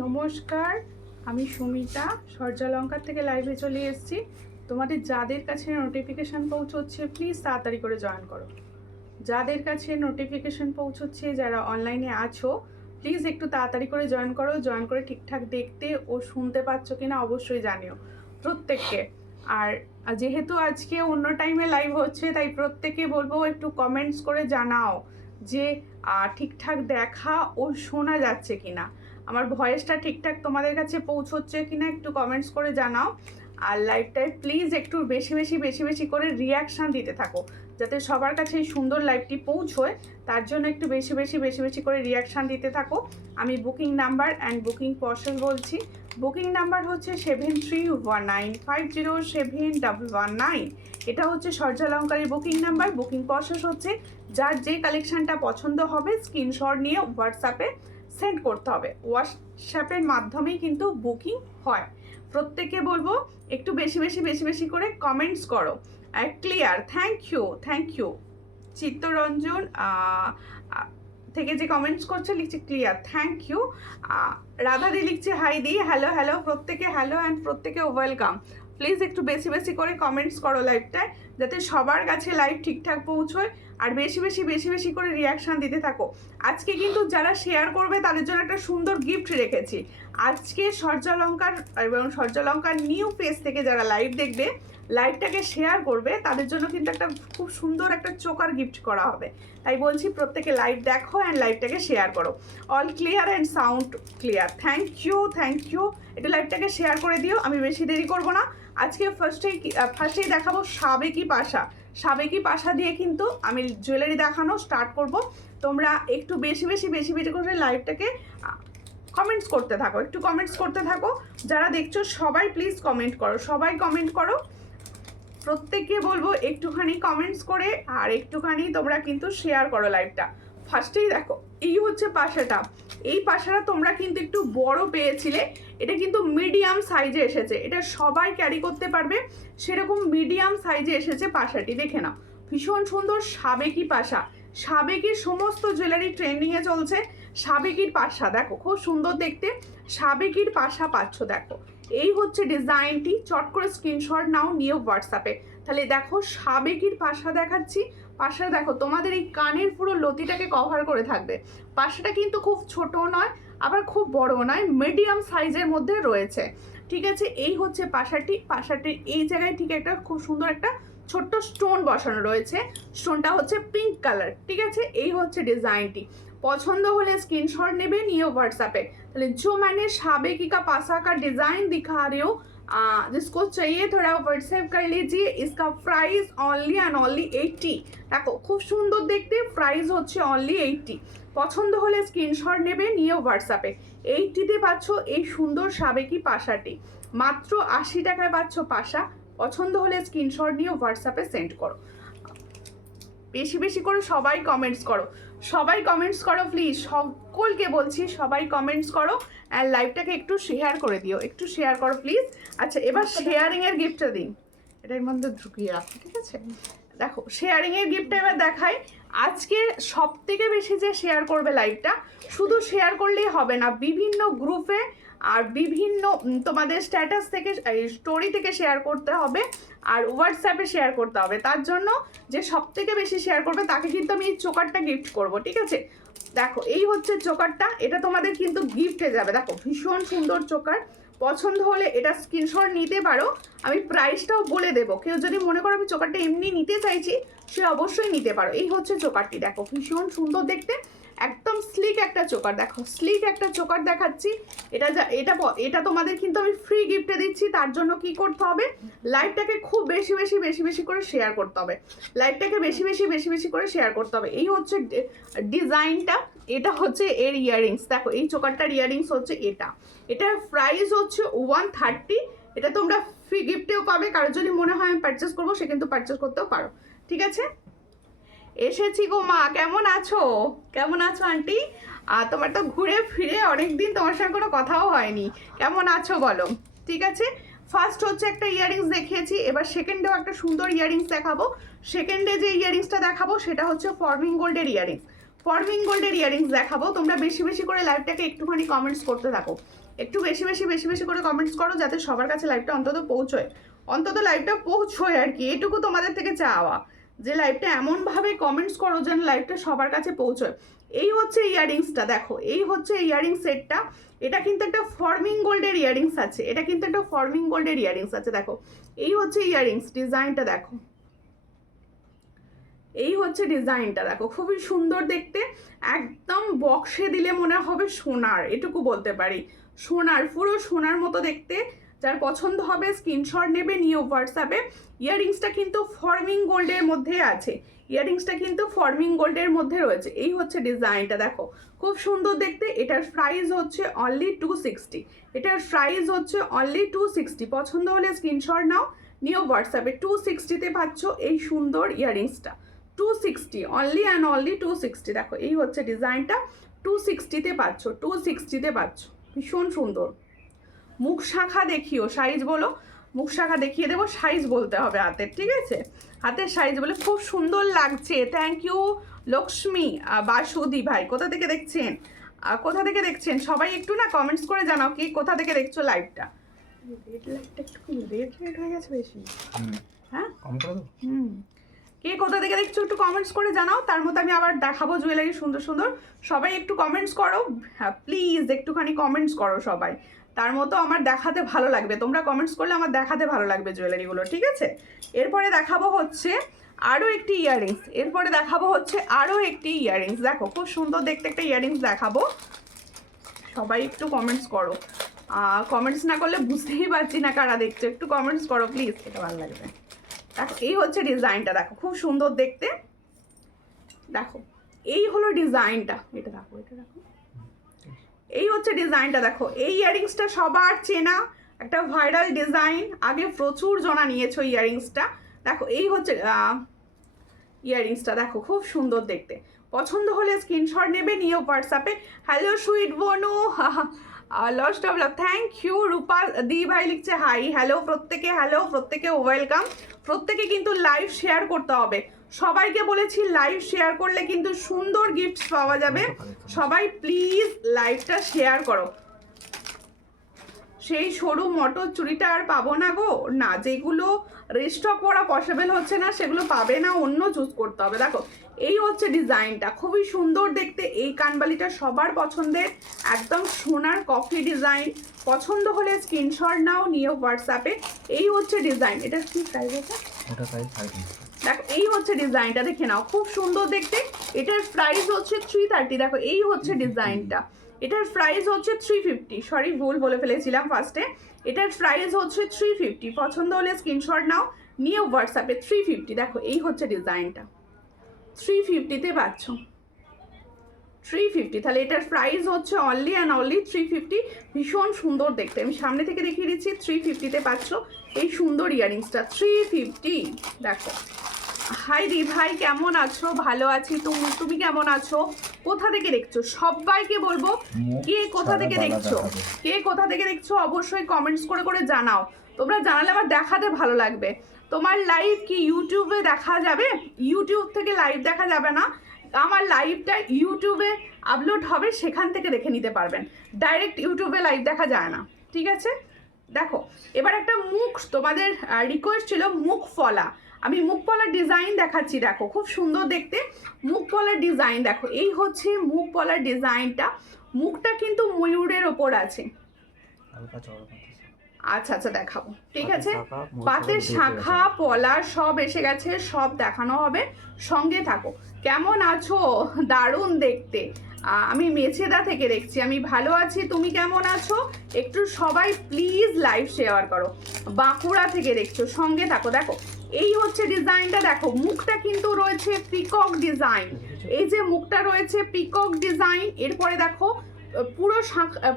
নমস্কার, আমি সুমিতা সূর্যালঙ্কার থেকে লাইভে চলে এসেছি। তোমাদের যাদের কাছে নোটিফিকেশান পৌঁছচ্ছে প্লিজ তাড়াতাড়ি করে জয়েন করো। যাদের কাছে নোটিফিকেশান পৌঁছচ্ছে, যারা অনলাইনে আছো, প্লিজ একটু তাড়াতাড়ি করে জয়েন করো। জয়েন করে ঠিকঠাক দেখতে ও শুনতে পাচ্ছ কিনা অবশ্যই জানিও প্রত্যেককে। আর যেহেতু আজকে অন্য টাইমে লাইভ হচ্ছে, তাই প্রত্যেকে বলবো একটু কমেন্টস করে জানাও যে ঠিকঠাক দেখা ও শোনা যাচ্ছে কিনা, আমার ভয়েসটা ঠিকঠাক তোমাদের কাছে পৌঁছচ্ছে কিনা একটু কমেন্টস করে জানাও। আর লাইভটায় প্লিজ একটু বেশি বেশি করে রিয়াকশান দিতে থাকো, যাতে সবার কাছে এই সুন্দর লাইভটি পৌঁছয়। তার জন্য একটু বেশি করে রিয়াকশান দিতে থাকো। আমি booking number and booking process বলছি। বুকিং নাম্বার হচ্ছে 7319507119। এটা হচ্ছে সূর্যালঙ্কারের বুকিং নাম্বার। বুকিং প্রসেস হচ্ছে যার যে কালেকশানটা পছন্দ হবে স্ক্রিনশট নিয়ে হোয়াটসঅ্যাপে সেন্ড করতে হবে। হোয়াটসঅ্যাপের মাধ্যমেই কিন্তু বুকিং হয়। প্রত্যেকে বলবো একটু বেশি করে কমেন্টস করো। Clear, thank you. চিত্তরঞ্জন থেকে যে কমেন্টস করছে লিখছে ক্লিয়ার, থ্যাংক ইউ। রাধাদি লিখছে হাই দি, হ্যালো প্রত্যেকে, হ্যালো অ্যান্ড প্রত্যেকে ওয়েলকাম। প্লিজ একটু বেশি করে কমেন্টস করো লাইভটায়, যাতে সবার কাছে লাইভ ঠিকঠাক পৌঁছয়। আর বেশি করে রিয়াকশান দিতে থাকো। আজকে কিন্তু যারা শেয়ার করবে তাদের জন্য একটা সুন্দর গিফট রেখেছি। আজকে সূর্যালঙ্কার এবং সূর্যালঙ্কার নিউ পেজ থেকে যারা লাইভ দেখবে, লাইভটাকে শেয়ার করবে, তাদের জন্য কিন্তু একটা খুব সুন্দর একটা চোকার গিফট করা হবে। তাই বলছি প্রত্যেকে লাইভ দেখো অ্যান্ড লাইভটাকে শেয়ার করো। All clear and sound clear, thank you. একটু লাইভটাকে শেয়ার করে দিও, আমি বেশি দেরি করব না। আজকে ফার্স্টেই দেখাবো সাবেকি পাশা দিয়ে কিন্তু আমি জুয়েলারি দেখানো স্টার্ট করব। তোমরা একটু বেশি করে লাইভটাকে কমেন্টস করতে থাকো। যারা দেখছো সবাই প্লিজ কমেন্ট করো। প্রত্যেককে বলবো একটুখানি কমেন্টস করে আর একটুখানি তোমরা কিন্তু শেয়ার করো লাইভটা। ফার্স্টেই দেখো, এই হচ্ছে পাশাটা। এই পাশাটা তোমরা কিন্তু একটু বড় পেয়েছিলে, এটা কিন্তু মিডিয়াম সাইজে এসেছে। এটা সবাই ক্যারি করতে পারবে, সেরকম মিডিয়াম সাইজে এসেছে পাশাটি। দেখে নাও, ভীষণ সুন্দর সাবেকি পাশা। সাবেকির সমস্ত জুয়েলারি ট্রেন্ডিংয়ে চলছে। সাবেকির পাশা দেখো, খুব সুন্দর দেখতে। সাবেকির পাশা পাচ্ছ, দেখো এই হচ্ছে ডিজাইনটি। চট করে স্ক্রিনশট নাও, নিয়ে হোয়াটসঅ্যাপে। তাহলে দেখো সাবেকির পাশা দেখাচ্ছি। পাশাটা দেখো, তোমাদের এই কানের পুরো লতিটাকে কভার করে থাকবে। পাশাটা কিন্তু খুব ছোটও নয়, আবার খুব বড়ও নয়, মিডিয়াম সাইজের মধ্যে রয়েছে। ঠিক আছে, এই হচ্ছে পাশাটির এই জায়গায় ঠিক একটা খুব সুন্দর একটা ছোট্ট স্টোন বসানো রয়েছে। স্টোনটা হচ্ছে পিঙ্ক কালার। ঠিক আছে, এই হচ্ছে ডিজাইনটি। पसंद होले स्क्रीनशॉट नेबे नियो व्हाट्सएप पे। तो जो मैंने साबेकी का पासा का डिज़ाइन दिखा रही हूँ, जिसको चाहिए थोड़ा व्हाट्सएप कर लीजिए। इसका प्राइस ओनली एंड ओनली 80। देखो खूब सुंदर देखते, प्राइस होच्छे ओनली 80। पसंद होले स्क्रीनशॉट नेबे नियो व्हाट्सएपे। 80 पाচ্ছো এই সুন্দর সাবেকি পাশাটি, মাত্র 80 টাকায় পাচ্ছো পাশা। পছন্দ হলে স্ক্রিনশট নিয়ে হোয়াটসঅ্যাপে সেন্ড করো। বেশি করে সবাই কমেন্টস করো প্লিজ, সকলকে বলছি সবাই কমেন্টস করো। আর লাইভটাকে একটু শেয়ার করে দিও, একটু শেয়ার করো প্লিজ। আচ্ছা, এবার শেয়ারিং এর গিফটটা দিন, এটার মধ্যে ঢুকিয়ে রাখো। ঠিক আছে, দেখো শেয়ারিং এর গিফটটা এবার দেখাই। আজকে সব থেকে বেশি যে শেয়ার করবে লাইভটা, শুধু শেয়ার করলেই হবে না, বিভিন্ন গ্রুপে আর বিভিন্ন তোমাদের স্ট্যাটাস থেকে স্টোরি থেকে শেয়ার করতে হবে, আর হোয়াটসঅ্যাপে শেয়ার করতে হবে। তার জন্য যে সব থেকে বেশি শেয়ার করবে তাকে কিন্তু আমি এই চোকারটা গিফট করব। ঠিক আছে, দেখো এই হচ্ছে চোকারটা, এটা তোমাদের কিন্তু গিফটে যাবে। দেখো ভীষণ সুন্দর চোকার। পছন্দ হলে এটা স্ক্রিনশট নিতে পারো, আমি প্রাইসটাও বলে দেবো। কেউ যদি মনে করো আমি চোকারটা এমনি নিতে চাইছি, সে অবশ্যই নিতে পারো। এই হচ্ছে চোকারটি, দেখো ভীষণ সুন্দর দেখতে, একদম স্লিক একটা চোকার। দেখো স্লিক একটা চোকার দেখাচ্ছি। এটা তোমাদের কিন্তু আমি ফ্রি গিফটে দিচ্ছি। তার জন্য কি করতে হবে, লাইভটাকে খুব বেশি করে শেয়ার করতে হবে। লাইভটাকে বেশি করে শেয়ার করতে হবে। এই হচ্ছে ডিজাইনটা, এটা হচ্ছে এর ইয়াররিংস। দেখো এই চোকারটার ইয়াররিংস হচ্ছে এটার প্রাইস হচ্ছে 130। এটা তোমরা ফ্রি গিফটেও পাবে। কারোর যদি মনে হয় আমি পারচেস করবো, সে কিন্তু পারচেস করতেও পারো। ঠিক আছে, এসেছি গো মা, কেমন আছো আন্টি? তোমার তো ঘুরে ফিরে অনেকদিন তোমার সঙ্গে কোনো কথাও হয়নি। কেমন আছো বলো? ঠিক আছে, ফার্স্ট হচ্ছে একটা ইয়াররিংস দেখিয়েছি, এবার সেকেন্ডেও একটা সুন্দর ইয়াররিংস দেখাবো। সেকেন্ডে যে ইয়াররিংসটা দেখাবো সেটা হচ্ছে ফর্মিং গোল্ডের ইয়াররিংস। ফর্মিং গোল্ডের ইয়ারিংস দেখাবো। তোমরা বেশি বেশি করে লাইভটাকে একটুখানি কমেন্টস করতে থাকো, একটু বেশি বেশি করে কমেন্টস করো, যাতে সবার কাছে লাইভটা অন্তত পৌঁছয়, অন্তত লাইভটা পৌঁছয় আর কি, এটুকু তোমাদের থেকে চাওয়া, যে লাইভটা এমনভাবে কমেন্টস করো যেন লাইভটা সবার কাছে পৌঁছয়। এই হচ্ছে ইয়ারিংসটা, দেখো এই হচ্ছে ইয়ারিং সেটটা। এটা কিন্তু একটা ফর্মিং গোল্ডের ইয়ারিংস আছে, এটা কিন্তু একটা ফর্মিং গোল্ডের ইয়ারিংস আছে। দেখো এই হচ্ছে ইয়ারিংস ডিজাইনটা, দেখো এই হচ্ছে ডিজাইনটা, দেখো খুবই সুন্দর দেখতে, একদম বক্সে দিলে মনে হবে সোনার, এটুকু বলতে পারি, সোনার, পুরো সোনার মতো দেখতে। যার পছন্দ হবে স্ক্রিনশট নেবে, নিয়ে হোয়াটসঅ্যাপে। ইয়াররিংসটা কিন্তু ফর্মিং গোল্ডের মধ্যে আছে, ইয়াররিংসটা কিন্তু ফর্মিং গোল্ডের মধ্যে রয়েছে। এই হচ্ছে ডিজাইনটা, দেখো খুব সুন্দর দেখতে। এটার প্রাইস হচ্ছে অনলি 260, এটার প্রাইস হচ্ছে অনলি 260। পছন্দ হলে স্ক্রিনশট নাও, নিয়ে হোয়াটসঅ্যাপে। 260-তে পাচ্ছ এই সুন্দর ইয়াররিংসটা, 260 অনলি অ্যান্ড অনলি 260। দেখো এই হচ্ছে ডিজাইনটা, 260-তে পাচ্ছ, 260-তে পাচ্ছ, ভীষণ সুন্দর। মুখ শাখা দেখিও, সাইজ বলো, মুখ শাখা দেখিয়ে দেবো, সাইজ বলতে হবে হাতের, ঠিক আছে, হাতের সাইজ বলে। খুব সুন্দর লাগছে, থ্যাংক ইউ লক্ষ্মী বাসুদি ভাই। কোথা থেকে দেখছেন, কোথা থেকে দেখছেন সবাই একটু না কমেন্টস করে জানাও কি কোথা থেকে দেখছো লাইভটা। রেড লাইটটা একটু রেড হয়ে গেছে বেশি, হ্যাঁ কে কোথা থেকে দেখছো একটু কমেন্টস করে জানাও। তার মধ্যে আমি আবার দেখাবো জুয়েলারি সুন্দর সুন্দর, সবাই একটু কমেন্টস করো, হ্যাঁ প্লিজ একটুখানি কমেন্টস করো সবাই, তার মতো আমার দেখাতে ভালো লাগবে, তোমরা কমেন্টস করলে আমার দেখাতে ভালো লাগবে জুয়েলারিগুলো, ঠিক আছে। এরপরে দেখাবো হচ্ছে আরও একটি ইয়াররিংস, এরপরে দেখাবো হচ্ছে আরও একটি ইয়াররিংস। দেখো খুব সুন্দর দেখতে একটা ইয়াররিংস দেখাবো, সবাই একটু কমেন্টস করো, কমেন্টস না করলে বুঝতেই পারছি না কারা দেখছো, একটু কমেন্টস করো প্লিজ, এটা ভালো লাগবে। দেখো এই হচ্ছে ডিজাইনটা, দেখো খুব সুন্দর দেখতে, দেখো এই হলো ডিজাইনটা, এটা দেখো, এটা দেখো, এই হচ্ছে ডিজাইনটা। দেখো এই ইয়াররিংসটা সবার চেনা একটা ভাইরাল ডিজাইন, আগে প্রচুর জনা নিয়েছো ইয়াররিংসটা। দেখো এই হচ্ছে ইয়াররিংসটা, দেখো খুব সুন্দর দেখতে। পছন্দ হলে স্ক্রিনশট নেবে, নিয়ে হোয়াটসঅ্যাপে। হ্যালো সুইট বনু, lost of love, thank you. Rupa দি ভাই লিখছে হাই, হ্যালো প্রত্যেকে, হ্যালো প্রত্যেকে, ওয়েলকাম। প্রত্যেকে কিন্তু লাইভ শেয়ার করতে হবে, সবাইকে বলেছি লাইভ শেয়ার করলে কিন্তু সুন্দর গিফট পাওয়া যাবে। সবাই প্লিজ লাইভটা শেয়ার করো। সেই সরু মটর চুড়িটা আর পাবো না গো, না, যেগুলো রিস্টক করা পসিবল হচ্ছে না সেগুলো পাবে না, অন্য চুজ করতে হবে। দেখো এই হচ্ছে ডিজাইনটা, খুবই সুন্দর দেখতে। এই কানবালিটা সবার পছন্দের, একদম সোনার কফি ডিজাইন। পছন্দ হলে স্ক্রিনশট নাও, নিয়ে হোয়াটসঅ্যাপে। এই হচ্ছে ডিজাইন, এটা কি প্রাইস আছে? ওটা প্রাইস 350। দেখো এই হচ্ছে ডিজাইনটা, দেখে নাও খুব সুন্দর দেখতে। এটার প্রাইস হচ্ছে 330। দেখো এই হচ্ছে ডিজাইনটা, এটার প্রাইস হচ্ছে 350, সরি ভুল বলে ফেলেছিলাম ফার্স্টে। এটার প্রাইস হচ্ছে 350। পছন্দ হলে স্ক্রিনশট নাও, নিয়ে হোয়াটসঅ্যাপে। 350, দেখো এই হচ্ছে ডিজাইনটা, 350-তে পাচ্ছ, 350। তাহলে এটার প্রাইস হচ্ছে অনলি অ্যান্ড অনলি 350। ভীষণ সুন্দর দেখতে, আমি সামনে থেকে দেখিয়ে দিচ্ছি। 350-তে পাচ্ছ এই সুন্দর ইয়াররিংসটা, 350। দেখো হাই দি ভাই, কেমন আছো? ভালো আছি, তুমি কেমন আছো? কোথা থেকে দেখছো সবাইকে বলবো, কে কোথা থেকে দেখছো, কে কোথা থেকে দেখছো অবশ্যই কমেন্টস করে করে জানাও। তোমরা জানালে আমার দেখাতে ভালো লাগবে। তোমার লাইভ কি ইউটিউবে দেখা যাবে? ইউটিউব থেকে লাইভ দেখা যাবে না, আমার লাইভটা ইউটিউবে আপলোড হবে, সেখান থেকে দেখে নিতে পারবেন, ডাইরেক্ট ইউটিউবে লাইভ দেখা যায় না, ঠিক আছে। দেখো এবার একটা মুখ, তোমাদের রিকোয়েস্ট ছিল মুখ ফলা, আমি মুখ পলার ডিজাইন দেখাচ্ছি। দেখো খুব সুন্দর দেখতে মুখ পলার ডিজাইন, দেখো এই হচ্ছে মুখ পলার ডিজাইনটা। মুখটা কিন্তু ময়ূরের ওপর আছে, আচ্ছা আচ্ছা দেখাবো, ঠিক আছে। পাতের শাখা পলা সব এসে গেছে, সব দেখানো হবে, সঙ্গে থাকো। কেমন আছো? দারুণ দেখতে। আমি মেছেদা থেকে দেখছি, আমি ভালো আছি, তুমি কেমন আছো? একটু সবাই প্লিজ লাইভ শেয়ার করো। বাঁকুড়া থেকে দেখছো, সঙ্গে থাকো। দেখো এই হচ্ছে ডিজাইনটা, দেখো মুখটা কিন্তু রয়েছে পিকক ডিজাইন, এই যে মুখটা রয়েছে পিকক ডিজাইন। এরপরে দেখো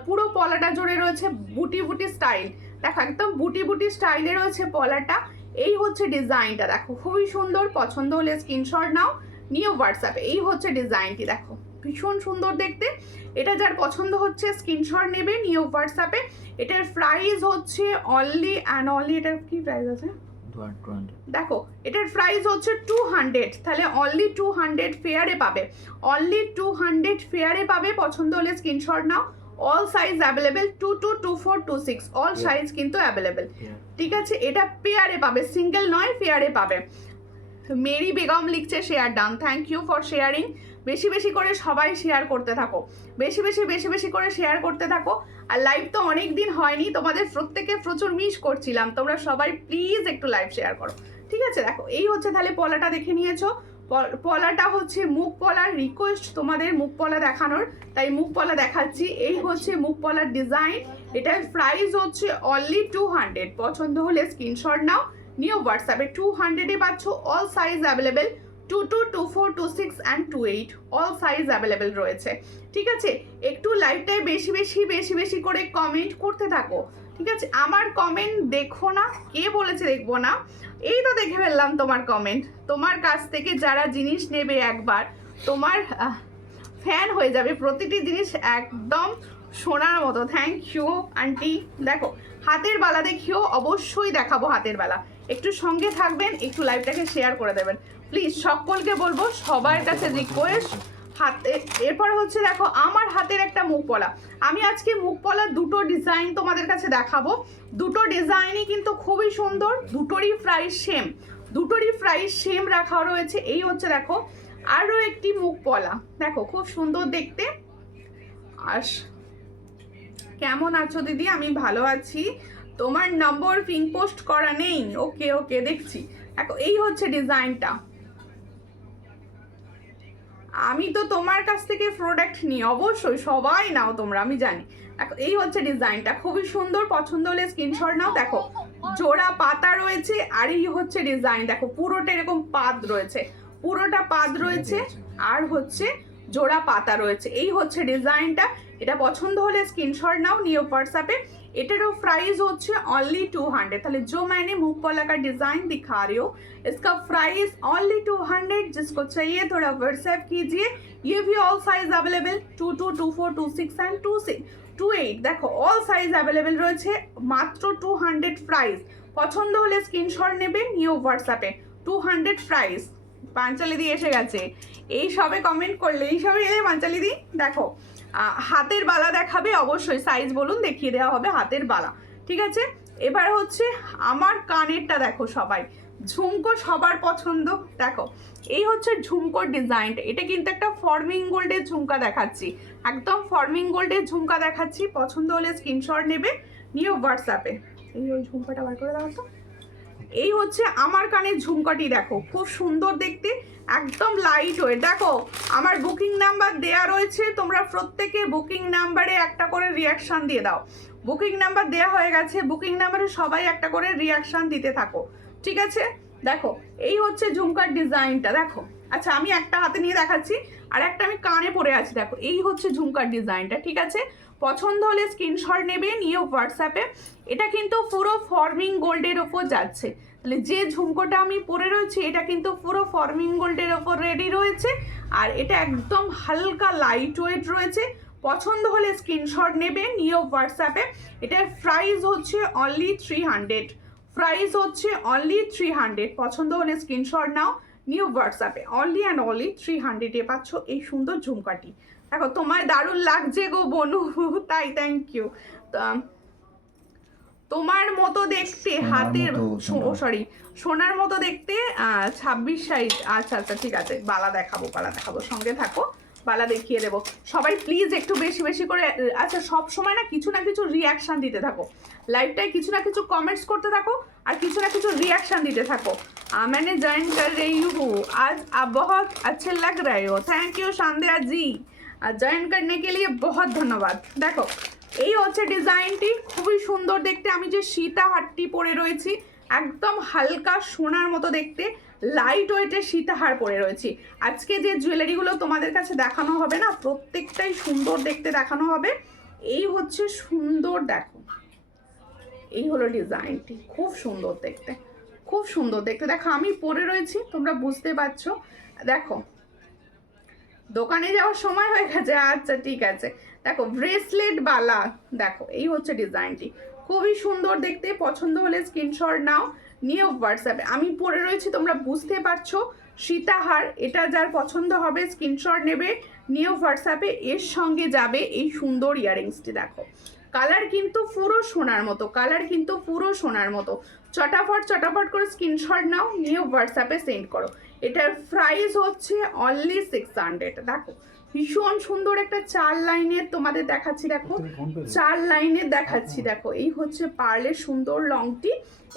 পুরো পলাটা জুড়ে রয়েছে বুটি বুটি স্টাইল, দেখো একদম বুটি বুটি স্টাইলে রয়েছে পলাটা। এই হচ্ছে ডিজাইনটা, দেখো খুবই সুন্দর। পছন্দ হলে স্ক্রিনশট নাও, নিয়ে হোয়াটসঅ্যাপে। এই হচ্ছে ডিজাইনটি, দেখো ভীষণ সুন্দর দেখতে। এটা যার পছন্দ হচ্ছে স্ক্রিনশট নেবে, নিয়ে হোয়াটসঅ্যাপে। এটার প্রাইস হচ্ছে অনলি অ্যান্ড অনলি, এটার কি প্রাইস আছে? দেখো এটার প্রাইস হচ্ছে 200, তাহলে অনলি 200 ফেয়ারে পাবে, অনলি 200 ফেয়ারে পাবে। পছন্দ হলে স্ক্রিনশট নাও। All size available, 22, 24, 26 all size কিন্তু অ্যাভেলেবেল, ঠিক আছে। এটা পেয়ারে পাবে, সিঙ্গেল নয়, পেয়ারে পাবে। মেরি বেগম লিখছে share done, thank you for sharing. বেশি বেশি করে সবাই শেয়ার করতে থাকো, বেশি বেশি করে শেয়ার করতে থাকো। আর লাইভ তো অনেক দিন হয়নি, তোমাদের প্রত্যেকে প্রচুর মিস করছিলাম, তোমরা সবাই প্লিজ একটু লাইভ শেয়ার করো, ঠিক আছে। দেখো এই হচ্ছে, তাহলে পলাটা দেখে নিয়েছো। পলাটা হচ্ছে মুখ পলার রিকোয়েস্ট তোমাদের মুখ পলা দেখানোর, তাই মুখ পলা দেখাচ্ছি। এই হচ্ছে মুখ পলার ডিজাইন, এটার প্রাইস হচ্ছে অনলি 200। পছন্দ হলে স্ক্রিনশট নাও, নিউ হোয়াটসঅ্যাপে 200-এ পাচ্ছ। All size available, 22, 24, 26 and 28 all size available রয়েছে, ঠিক আছে। একটু লাইভটায় বেশি বেশি করে কমেন্ট করতে থাকো, ঠিক আছে। আমার কমেন্ট দেখো না, কে বলেছে দেখবো না? এই তো দেখে ফেললাম তোমার কমেন্ট। তোমার কাছ থেকে যারা জিনিস নেবে একবার, তোমার ফ্যান হয়ে যাবে, প্রতিটি জিনিস একদম সোনার মতো। Thank you aunty. দেখো হাতের বালা দেখিও, অবশ্যই দেখাবো হাতের বালা, একটু সঙ্গে থাকবেন, একটু লাইভটাকে শেয়ার করে দেবেন প্লিজ। সকলকে বলবো, সবার কাছে রিকোয়েস্ট হাতে। এরপর হচ্ছে দেখো আমার হাতের একটা মুখ পলা, আমি আজকে মুখ পলার দুটো ডিজাইন তোমাদের কাছে দেখাবো। দুটো ডিজাইনই কিন্তু খুবই সুন্দর, দুটোরই প্রাইস সেম রাখা রয়েছে। এই হচ্ছে দেখো আরও একটি মুখ পলা, দেখো খুব সুন্দর দেখতে। আর কেমন আছো দিদি? আমি ভালো আছি। তোমার নম্বর পিন পোস্ট করা নেই? ওকে ওকে, দেখছি। দেখো এই হচ্ছে ডিজাইনটা, আমি তো তোমার কাছ থেকে প্রোডাক্ট নিই, অবশ্যই সবাই নাও তোমরা, আমি জানি। দেখো এই হচ্ছে ডিজাইনটা, খুবই সুন্দর। পছন্দ হলে স্ক্রিনশট নাও। দেখো জোড়া পাতা রয়েছে, আর এই হচ্ছে ডিজাইন, দেখো পুরোটা এরকম পাত রয়েছে, পুরোটা পাত রয়েছে, আর হচ্ছে জোড়া পাতা রয়েছে। এই হচ্ছে ডিজাইনটা। এটা পছন্দ হলে স্ক্রিনশট নাও, নিউ व्हाट्सएप। एटरो प्राइस होच्छे ओनली 200। ताहले जो मैंने मुख पला का डिजाइन दिखा रही हो, इसका प्राइस ओनली 200। जिसको चाहिए थोड़ा व्हाट्सएप कीजिए। ये भी ऑल साइज अवेलेबल, 22, 24, 26 एंड 28। देखो ऑल साइज अवेलेबल रয়েছে, মাত্র 200 প্রাইস। পছন্দ হলে স্ক্রিনশট নেবে, নিউ হোয়াটসঅ্যাপে 200 প্রাইস। পাঞ্চালি দি এসে গেছে, এই সবে কমেন্ট করলে, এই সবে এলে পাঞ্চালি দি। দেখো হাতের বালা দেখাবে, অবশ্যই সাইজ বলুন, দেখিয়ে দেওয়া হবে হাতের বালা, ঠিক আছে। এবার হচ্ছে আমার কানেরটা দেখো, সবাই ঝুমকো সবার পছন্দ। দেখো এই হচ্ছে ঝুমকোর ডিজাইনটা, এটা কিন্তু একটা ফর্মিং গোল্ডের ঝুমকা দেখাচ্ছি, একদম ফর্মিং গোল্ডের ঝুমকা দেখাচ্ছি। পছন্দ হলে স্ক্রিনশট নেবে, নিউ হোয়াটসঅ্যাপে। এই ওই ঝুমকাটা বার করে দাও তো। এই হচ্ছে আমার কানের ঝুমকাটি, দেখো খুব সুন্দর দেখতে, একদম লাইট ওয়েট। দেখো আমার বুকিং নাম্বার দেয়া রয়েছে, তোমরা প্রত্যেকে বুকিং নাম্বারে একটা করে রিয়াকশান দিয়ে দাও। বুকিং নাম্বার দেয়া হয়ে গেছে, বুকিং নাম্বারে সবাই একটা করে রিয়াকশান দিতে থাকো, ঠিক আছে। দেখো এই হচ্ছে ঝুমকার ডিজাইনটা, দেখো। আচ্ছা আমি একটা হাতে নিয়ে দেখাচ্ছি, আর একটা আমি কানে পরে আছি। দেখো এই হচ্ছে ঝুমকার ডিজাইনটা, ঠিক আছে। পছন্দ হলে স্ক্রিনশট নেবে, নিয়ে হোয়াটসঅ্যাপে। এটা কিন্তু পুরো ফর্মিং গোল্ডের ওপর যাচ্ছে, তাহলে যে ঝুমকোটা আমি পরে রয়েছি এটা কিন্তু পুরো ফর্মিং গোল্ডের ওপর রেডি রয়েছে, আর এটা একদম হালকা লাইট ওয়েট রয়েছে। পছন্দ হলে স্ক্রিনশট নেবে, নিয়ে হোয়াটসঅ্যাপে। এটার প্রাইস হচ্ছে অনলি 300, প্রাইস হচ্ছে অনলি 300। পছন্দ হলে স্ক্রিনশট নাও, নিউ হোয়াটসঅ্যাপে। অনলি অ্যান্ড অনলি 300-এ পাচ্ছ এই সুন্দর ঝুমকাটি। দেখো তোমার দারুণ লাগছে গো বনু, তাই থ্যাংক ইউ। তোমার মতো দেখতে হাতের, সরি সোনার মতো দেখতে 26 সাইজ। আচ্ছা আচ্ছা ঠিক আছে, বালা দেখাবো, বালা দেখাবো, সঙ্গে থাকো, বালা দেখিয়ে দেবো। সবাই প্লিজ একটু বেশি বেশি করে, আচ্ছা সব সময় না কিছু রিয়াকশান দিতে থাকো, লাইভটায় কিছু না কিছু কমেন্টস করতে থাকো, আর কিছু না কিছু रिएक्शन देते থাকো। मैंने ज्वाइन कर रही हूँ आज, आप बहुत अच्छे लग रहे हो। थैंक यू शांदिया जी, জয়েন करने के लिए बहुत धन्यवाद। দেখো এই হচ্ছে ডিজাইনটি, খুবই সুন্দর দেখতে। আমি যে সীতাহারটি পরে রয়েছি একদম হালকা সোনার মতো দেখতে, লাইট ওয়েটের সীতাহার পরে রয়েছি। আজকে যে জুয়েলারিগুলো তোমাদের কাছে দেখানো হবে না, প্রত্যেকটাই সুন্দর দেখতে দেখানো হবে। এই হচ্ছে সুন্দর, দেখো এই হলো ডিজাইনটি, খুব সুন্দর দেখতে, খুব সুন্দর দেখতে। দেখো আমি পরে রয়েছি, তোমরা বুঝতে পারছো। দেখো দোকানে যাওয়ার সময় হয়ে গেছে, আচ্ছা ঠিক আছে। দেখো ব্রেসলেট বালা, দেখো এই হচ্ছে ডিজাইনটি, খুবই সুন্দর দেখতে। পছন্দ হলে স্ক্রিনশট নাও, নিয়ে হোয়াটসঅ্যাপে। আমি পরে রয়েছি, তোমরা বুঝতে পারছো। সীতাহার, এটা যার পছন্দ হবে স্ক্রিনশট নেবে, নিয়ে হোয়াটসঅ্যাপে। এর সঙ্গে যাবে এই সুন্দর ইয়াররিংসটি। দেখো কালার কিন্তু পুরো সোনার মতো, কালার কিন্তু পুরো সোনার মতো। চটাফট করে স্ক্রিনশট নাও, নিয়ে হোয়াটসঅ্যাপে সেন্ড করো। এটার প্রাইস হচ্ছে অনলি 600। দেখো ভীষণ সুন্দর একটা 4 লাইনের তোমাদের দেখাচ্ছি। দেখো 4 লাইনের দেখাচ্ছি। দেখো এই হচ্ছে পার্লের সুন্দর লংটি,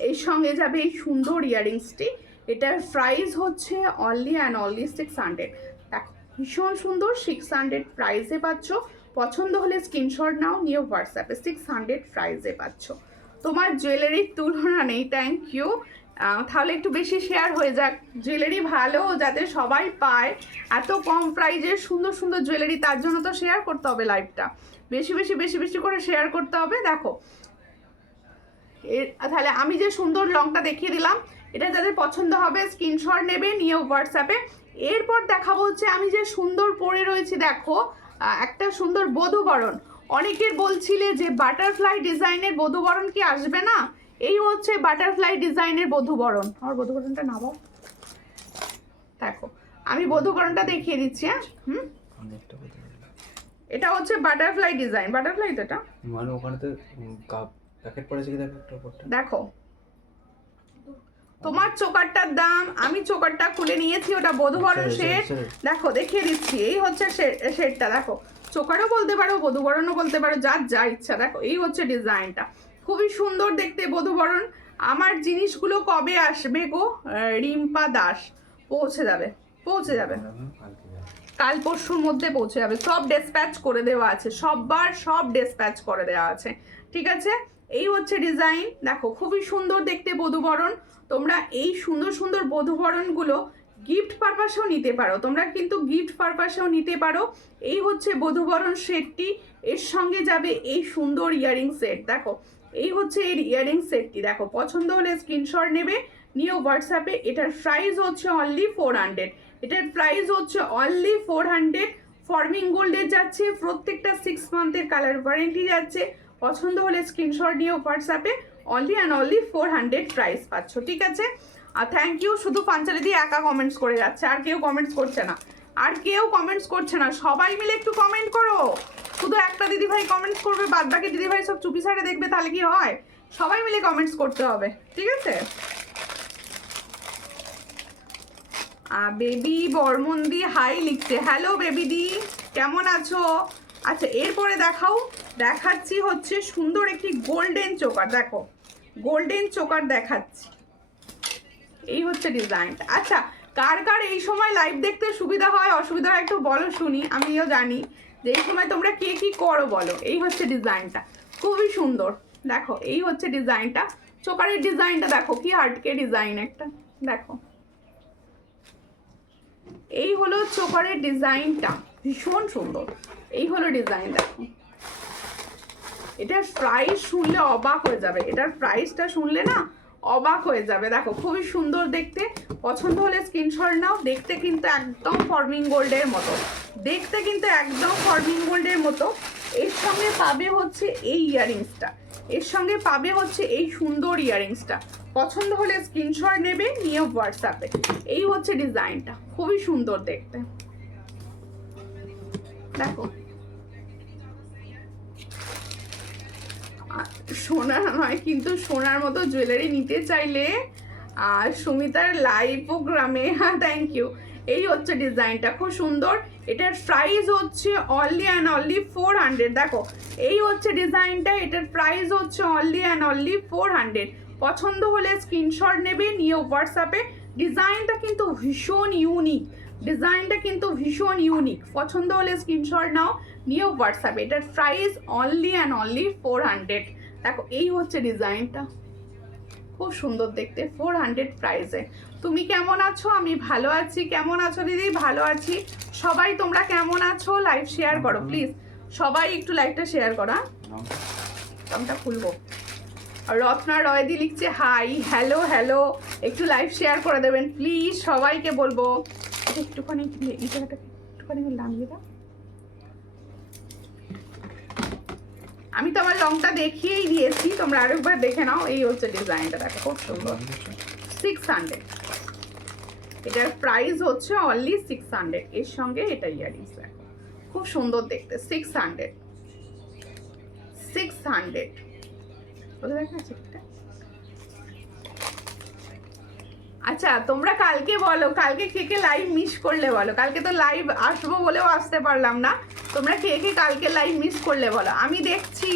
এর সঙ্গে যাবে এই সুন্দর ইয়াররিংসটি। এটার প্রাইস হচ্ছে অনলি অ্যান্ড অনলি 600। দেখো ভীষণ সুন্দর, 600 প্রাইসে পাচ্ছ। পছন্দ হলে স্ক্রিনশট নাও, নিয়ে হোয়াটসঅ্যাপে 600 প্রাইসে পাচ্ছ। তোমার জুয়েলারির তুলনা নেই, থ্যাংক ইউ। তাহলে একটু বেশি শেয়ার হয়ে যাক, জুয়েলারি ভালো যাতে সবাই পায়, এত কম প্রাইজের সুন্দর সুন্দর জুয়েলারি, তার জন্য তো শেয়ার করতে হবে লাইভটা, বেশি করে শেয়ার করতে হবে। দেখো তাহলে আমি যে সুন্দর লংটা দেখিয়ে দিলাম, এটা যাদের পছন্দ হবে স্ক্রিনশট নেবে, নিয়ে হোয়াটসঅ্যাপে। এরপর দেখাবো হচ্ছে আমি যে সুন্দর পরে রয়েছি, দেখো একটা সুন্দর বধূবরণ। অনেকের বলছিলে যে বাটারফ্লাই ডিজাইনের বধূবরণ কি আসবে না, এই হচ্ছে বাটারফ্লাই ডিজাইনের বধূবরণ। আমার বধূবরণটা নামাও, দেখো আমি বধূবরণটা দেখিয়ে দিচ্ছি। হ্যাঁ এটা হচ্ছে বাটারফ্লাই ডিজাইন, বাটারফ্লাই তো এটা মানে ওখানে তো প্যাকেট পড়েছে কি দেখো। তোমার চোকারটার দাম, আমি চোকারটা খুলে নিয়েছি, ওটা বধূবরণ সেট। দেখো দেখিয়ে দিচ্ছি, এই হচ্ছে সেটটা। দেখো চোকারও বলতে পারো, বধূবরণও বলতে পারো, যার যা ইচ্ছা। দেখো এই হচ্ছে ডিজাইনটা, খুবই সুন্দর দেখতে বধূবরণ। আমার জিনিসগুলো কবে আসবে গো? রিম্পা দাস, পৌঁছে যাবে কাল পরশুর মধ্যে পৌঁছে যাবে। সব ডেসপ্যাচ করে দেওয়া আছে, সব ডেসপ্যাচ করে দেওয়া আছে, ঠিক আছে। এই হচ্ছে ডিজাইন, দেখো খুবই সুন্দর দেখতে বধূবরণ। তোমরা এই সুন্দর সুন্দর বধূবরণগুলো গিফট পারপাসেও নিতে পারো, তোমরা কিন্তু গিফট পারপাসেও নিতে পারো। এই হচ্ছে বধূবরণ সেটটি, এর সঙ্গে যাবে এই সুন্দর ইয়ারিং সেট। দেখো এই হচ্ছে এর ইয়ারিং সেটটি। দেখো পছন্দ হলে স্ক্রিনশট নেবে, নিয়ে হোয়াটসঅ্যাপে। এটার প্রাইস হচ্ছে অনলি 400। এটার প্রাইস হচ্ছে অনলি 400। ফর্মিং গোল্ডের যাচ্ছে, প্রত্যেকটা 6 মান্থের কালার ওয়ারেন্টি যাচ্ছে। পছন্দ হলে স্ক্রিনশট নিয়ে হোয়াটসঅ্যাপে অনলি অ্যান্ড অনলি 400 প্রাইস পাচ্ছ, ঠিক আছে। আর থ্যাংক ইউ, শুধু পাঞ্চালি দিয়ে একা কমেন্টস করে যাচ্ছে, আর কেউ কমেন্টস করছে না, সবাই মিলে একটু কমেন্ট করো। শুধু একটা দিদিভাই কমেন্টস করবে, বাদ বাকি দিদিভাই সব চুপি সারে দেখবে, তাহলে কি হয়? সবাই মিলে কমেন্টস করতে হবে, ঠিক আছে। বেবি বর্মন্দি হাই লিখছে, হ্যালো বেবি দি, কেমন আছো? আচ্ছা এরপরে দেখাচ্ছি হচ্ছে সুন্দর একটি গোল্ডেন চোকার। দেখো গোল্ডেন চোকার দেখাচ্ছি, এই হচ্ছে ডিজাইনটা। আচ্ছা কার এই সময় লাইভ দেখতে সুবিধা হয় অসুবিধা হয় একটু বলো শুনি, আমিও জানি যে এই সময় তোমরা কে কি করো বলো। এই হচ্ছে ডিজাইনটা, খুবই সুন্দর। দেখো এই হচ্ছে ডিজাইনটা, চোকারের ডিজাইনটা দেখো কি হার্টকে ডিজাইন একটা। দেখো এই হলো চোকারের ডিজাইনটা, ভীষণ সুন্দর। এই হলো ডিজাইন, দেখো এটার প্রাইস শুনলে অবাক হয়ে যাবে, এটার প্রাইসটা শুনলে না অবাক হয়ে যাবে। দেখো খুবই সুন্দর দেখতে, পছন্দ হলে স্ক্রিনশট নাও। দেখতে কিন্তু একদম ফর্মিং গোল্ডের মতো, এর সঙ্গে পাবে হচ্ছে এই ইয়ারিংসটা, এই সুন্দর ইয়ারিংসটা। পছন্দ হলে স্ক্রিনশট নেবে, নিয়ে হোয়াটসঅ্যাপে। এই হচ্ছে ডিজাইনটা, খুবই সুন্দর দেখতে। দেখো সোনা নয় কিন্তু সোনার মতো জুয়েলারি নিতে চাইলে সুমিতার লাইভ প্রোগ্রামে, হ্যাঁ থ্যাংক ইউ। এই হচ্ছে ডিজাইনটা, খুব সুন্দর। এটার প্রাইস হচ্ছে অনলি অ্যান্ড অনলি 400। দেখো এই হচ্ছে ডিজাইনটা, এটার প্রাইস হচ্ছে অনলি অ্যান্ড অনলি 400। পছন্দ হলে স্ক্রিনশট নেবে, নিয়ে হোয়াটসঅ্যাপে। ডিজাইনটা কিন্তু ভীষণ ইউনিক, পছন্দ হলে স্ক্রিনশট নাও, নিয়ে হোয়াটসঅ্যাপে। এটার প্রাইস অনলি অ্যান্ড অনলি 400। দেখো এই হচ্ছে ডিজাইনটা, খুব সুন্দর দেখতে, 400 প্রাইসে। তুমি কেমন আছো? আমি ভালো আছি। কেমন আছো দিদি? ভালো আছি। সবাই তোমরা কেমন আছো? লাইভ শেয়ার করো প্লিজ, সবাই একটু লাইভটা শেয়ার করো। নামটা খুলবো। রত্না রয়দি লিখছে হাই, হ্যালো, একটু লাইভ শেয়ার করে দেবেন প্লিজ, সবাইকে বলবো। একটুখানি নামিয়ে দাও। আমি তো আমার লংটা দেখিয়েই দিয়েছি, তোমরা আরেকবার দেখে নাও। এই হচ্ছে ডিজাইনটা, দেখো খুব সুন্দর। 600, এটার প্রাইস হচ্ছে অনলি 600। এর সঙ্গে এটা ইয়ারিংস দেখো খুব সুন্দর দেখতে, 600 বলে দেখা যাচ্ছে এটা। আচ্ছা তোমরা কালকে বলো, কালকে কে কে লাইভ মিস করলে বলো, কালকে তো লাইভ আসবো বলেও আসতে পারলাম না, তোমরা কে কে কালকে লাইভ মিস করলে বলো, আমি দেখছি।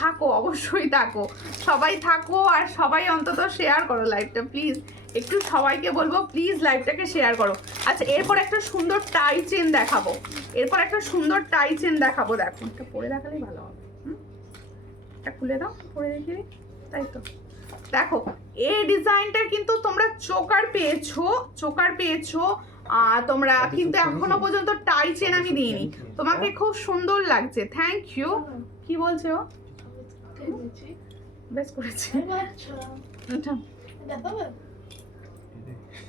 থাকো, অবশ্যই থাকো, সবাই থাকো, আর সবাই অন্তত শেয়ার করো লাইভটা প্লিজ, একটু সবাইকে বলবো প্লিজ লাইভটাকে শেয়ার করো। আচ্ছা এরপর একটা সুন্দর টাই চেন দেখাবো, দেখো এটা পরে দেখালেই ভালো হবে। এটা খুলে দাও, পরে দেখি, তাই তো। দেখো এই ডিজাইনটার কিন্তু তোমরা চোকার পেয়েছো, তোমরা কিন্তু এখনো পর্যন্ত টাই চেন আমি দিইনি, তোমাকে খুব সুন্দর লাগছে, থ্যাংক ইউ। কি বলছো? বেশ করেছি।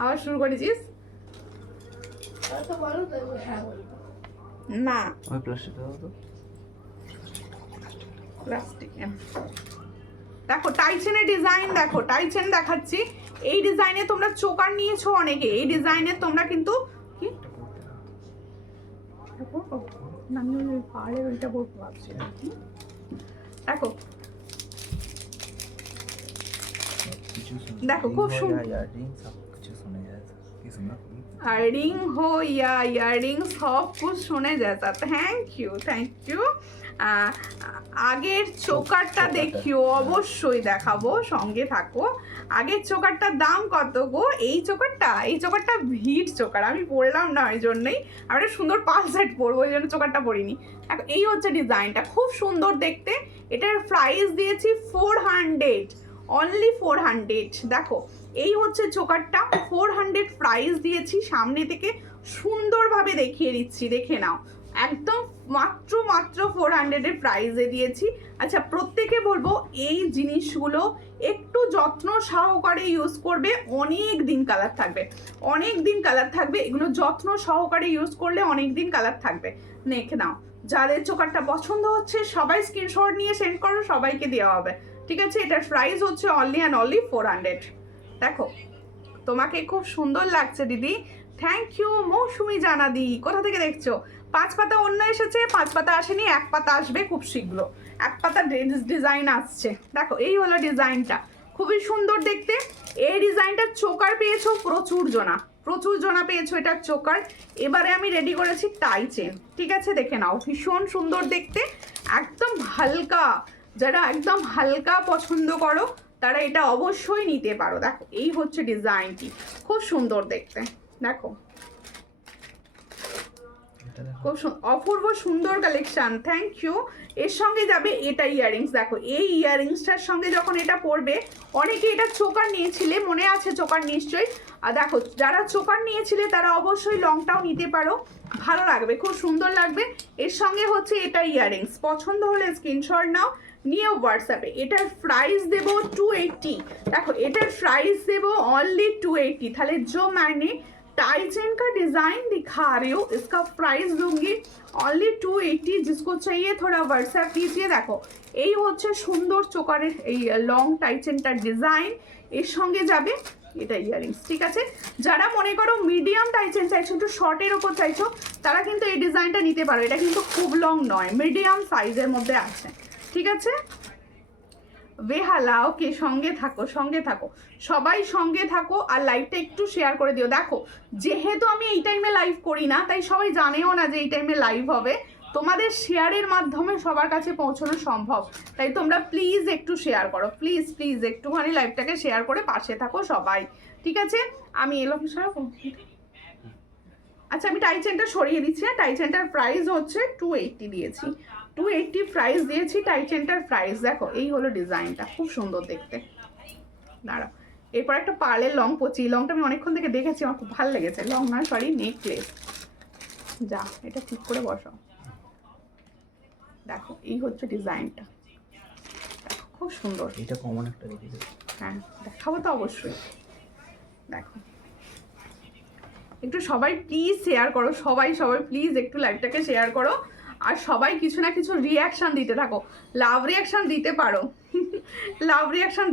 আবার শুরু করেছিস? না প্লাস্টিক। দেখো টাই চেনের ডিজাইন, দেখো টাই চেন দেখাচ্ছি। এই ডিজাইনে তোমরা চোকার নিয়েছো অনেকে, এই ডিজাইনে তোমরা কিন্তু কি আমি ওই পাড়ের ওইটা বলতে ভাবছিলাম। দেখো দেখো খুব সুন্দর, रिंग हो या इयरिंग सब कुछ শুনে যাতা, থ্যাংক ইউ। আগের চোকারটা দেখিও, অবশ্যই দেখাবো, সঙ্গে থাকো। আগের চোকারটার দাম কত গো? এই চোকারটা ভিট চোকার, আমি পরলাম না ওই জন্যই, আমি একটা সুন্দর পাল সেট পরবো ওই জন্য চোকারটা পরিনি। এই হচ্ছে ডিজাইনটা, খুব সুন্দর দেখতে। এটার প্রাইস দিয়েছি 400, অনলি 400। দেখো এই হচ্ছে চোকারটা, 400 প্রাইস দিয়েছি। সামনে থেকে সুন্দরভাবে দেখিয়ে দিচ্ছি, দেখে নাও, একদম মাত্র 400-এর প্রাইসে দিয়েছি। আচ্ছা প্রত্যেকে বলবো এই জিনিসগুলো একটু যত্ন সহকারে ইউজ করবে, অনেক দিন কালার থাকবে, এগুলো যত্ন সহকারে ইউজ করলে অনেক দিন কালার থাকবে। দেখে নাও, যাদের চোকারটা পছন্দ হচ্ছে সবাই স্ক্রিনশট নিয়ে সেন্ড করো, সবাইকে দেওয়া হবে, ঠিক আছে। এটার প্রাইস হচ্ছে অনলি অ্যান্ড অনলি 400। দেখো তোমাকে খুব সুন্দর লাগছে দিদি, থ্যাংক ইউ। মৌসুমি জানাদি, কোথা থেকে দেখছো? 5 পাতা অন্য এসেছে, 5 পাতা আসেনি, 1 পাতা আসবে খুব শীঘ্র, 1 পাতা ডিজাইন আসছে। দেখো এই হলো ডিজাইনটা, খুবই সুন্দর দেখতে। এই ডিজাইনটার চোকার পেয়েছো প্রচুর জনা পেয়েছো এটার চোকার। এবারে আমি রেডি করেছি টাই চেন, ঠিক আছে, দেখে নাও, ভীষণ সুন্দর দেখতে, একদম হালকা, যারা একদম হালকা পছন্দ করো তারা এটা অবশ্যই নিতে পারো। দেখো এই হচ্ছে ডিজাইনটি, খুব সুন্দর দেখতে, দেখো খুব অপূর্ব সুন্দর কালেকশন, থ্যাংক ইউ। এর সঙ্গে যাবে এটা ইয়ারিংস, দেখো এই ইয়ারিংসটার সঙ্গে যখন এটা পরবে, অনেকে এটা চোকার নিয়েছিলে, মনে আছে চোকার নিশ্চয়ই, আর দেখো যারা চোকার নিয়েছিলে তারা অবশ্যই লংটাও নিতে পারো, ভালো লাগবে, খুব সুন্দর লাগবে। এর সঙ্গে হচ্ছে এটা ইয়ারিংস, পছন্দ হলে স্ক্রিনশট নাও, নিয়ে হোয়াটসঅ্যাপে। এটার প্রাইস দেবো 280। দেখো এটার প্রাইস দেবো অনলি 280। তাহলে जो मैंने टाई चेन का डिज़ाइन दिखा रही हूँ इसका प्राइस दूंगी অনলি 280। जिसको चाहिए थोड़ा হোয়াটসঅ্যাপ कीजिए। দেখো এই হচ্ছে সুন্দর চোকারের এই লং টাই চেনটার ডিজাইন, এর সঙ্গে যাবে এটা ইয়ারিংস, ঠিক আছে। যারা মনে করো মিডিয়াম টাই চেন চাইছো, একটু শর্টের ওপর চাইছো, তারা কিন্তু এই ডিজাইনটা নিতে পারো। এটা কিন্তু খুব লং নয়, মিডিয়াম সাইজের মধ্যে আছে, ঠিক আছে। বেহালা, ওকে, সঙ্গে থাকো সবাই, সঙ্গে থাকো, আর লাইভটা একটু শেয়ার করে দিও। দেখো যেহেতু আমি এই টাইমে লাইভ করি না, তাই সবাই জানেও না যে এই টাইমে লাইভ হবে, তোমাদের শেয়ারের মাধ্যমে সবার কাছে পৌঁছানো সম্ভব, তাই তোমরা প্লিজ একটু শেয়ার করো, প্লিজ একটুখানি লাইভটাকে শেয়ার করে পাশে থাকো সবাই, ঠিক আছে। আমি এলো সারাবো। আচ্ছা আমি টাই চেনটা সরিয়ে দিচ্ছি, টাই চেনটার প্রাইস হচ্ছে 280 দিয়েছি, 280 প্রাইস দিয়েছি টাই চেনটার প্রাইস। দেখো এই হলো ডিজাইনটা, খুব সুন্দর দেখতে। দাঁড়াও, এরপর একটা পার্লের লং পরছি, লংটা আমি অনেকক্ষণ থেকে দেখেছি, আমার খুব ভালো লেগেছে, লং না সরি নেকলেস। যা এটা ঠিক করে বসাও। দেখো এই হচ্ছে ডিজাইনটা, দেখো খুব সুন্দর, এটা কমন একটা দেখেছি, হ্যাঁ দেখাবো তো অবশ্যই। দেখো একটু সবাই প্লিজ শেয়ার করো, সবাই প্লিজ একটু লাইভটাকে শেয়ার করো, আর সবাই কিছু না কিছু রিয়াকশান দিতে থাকো, লাভ রিয়াকশান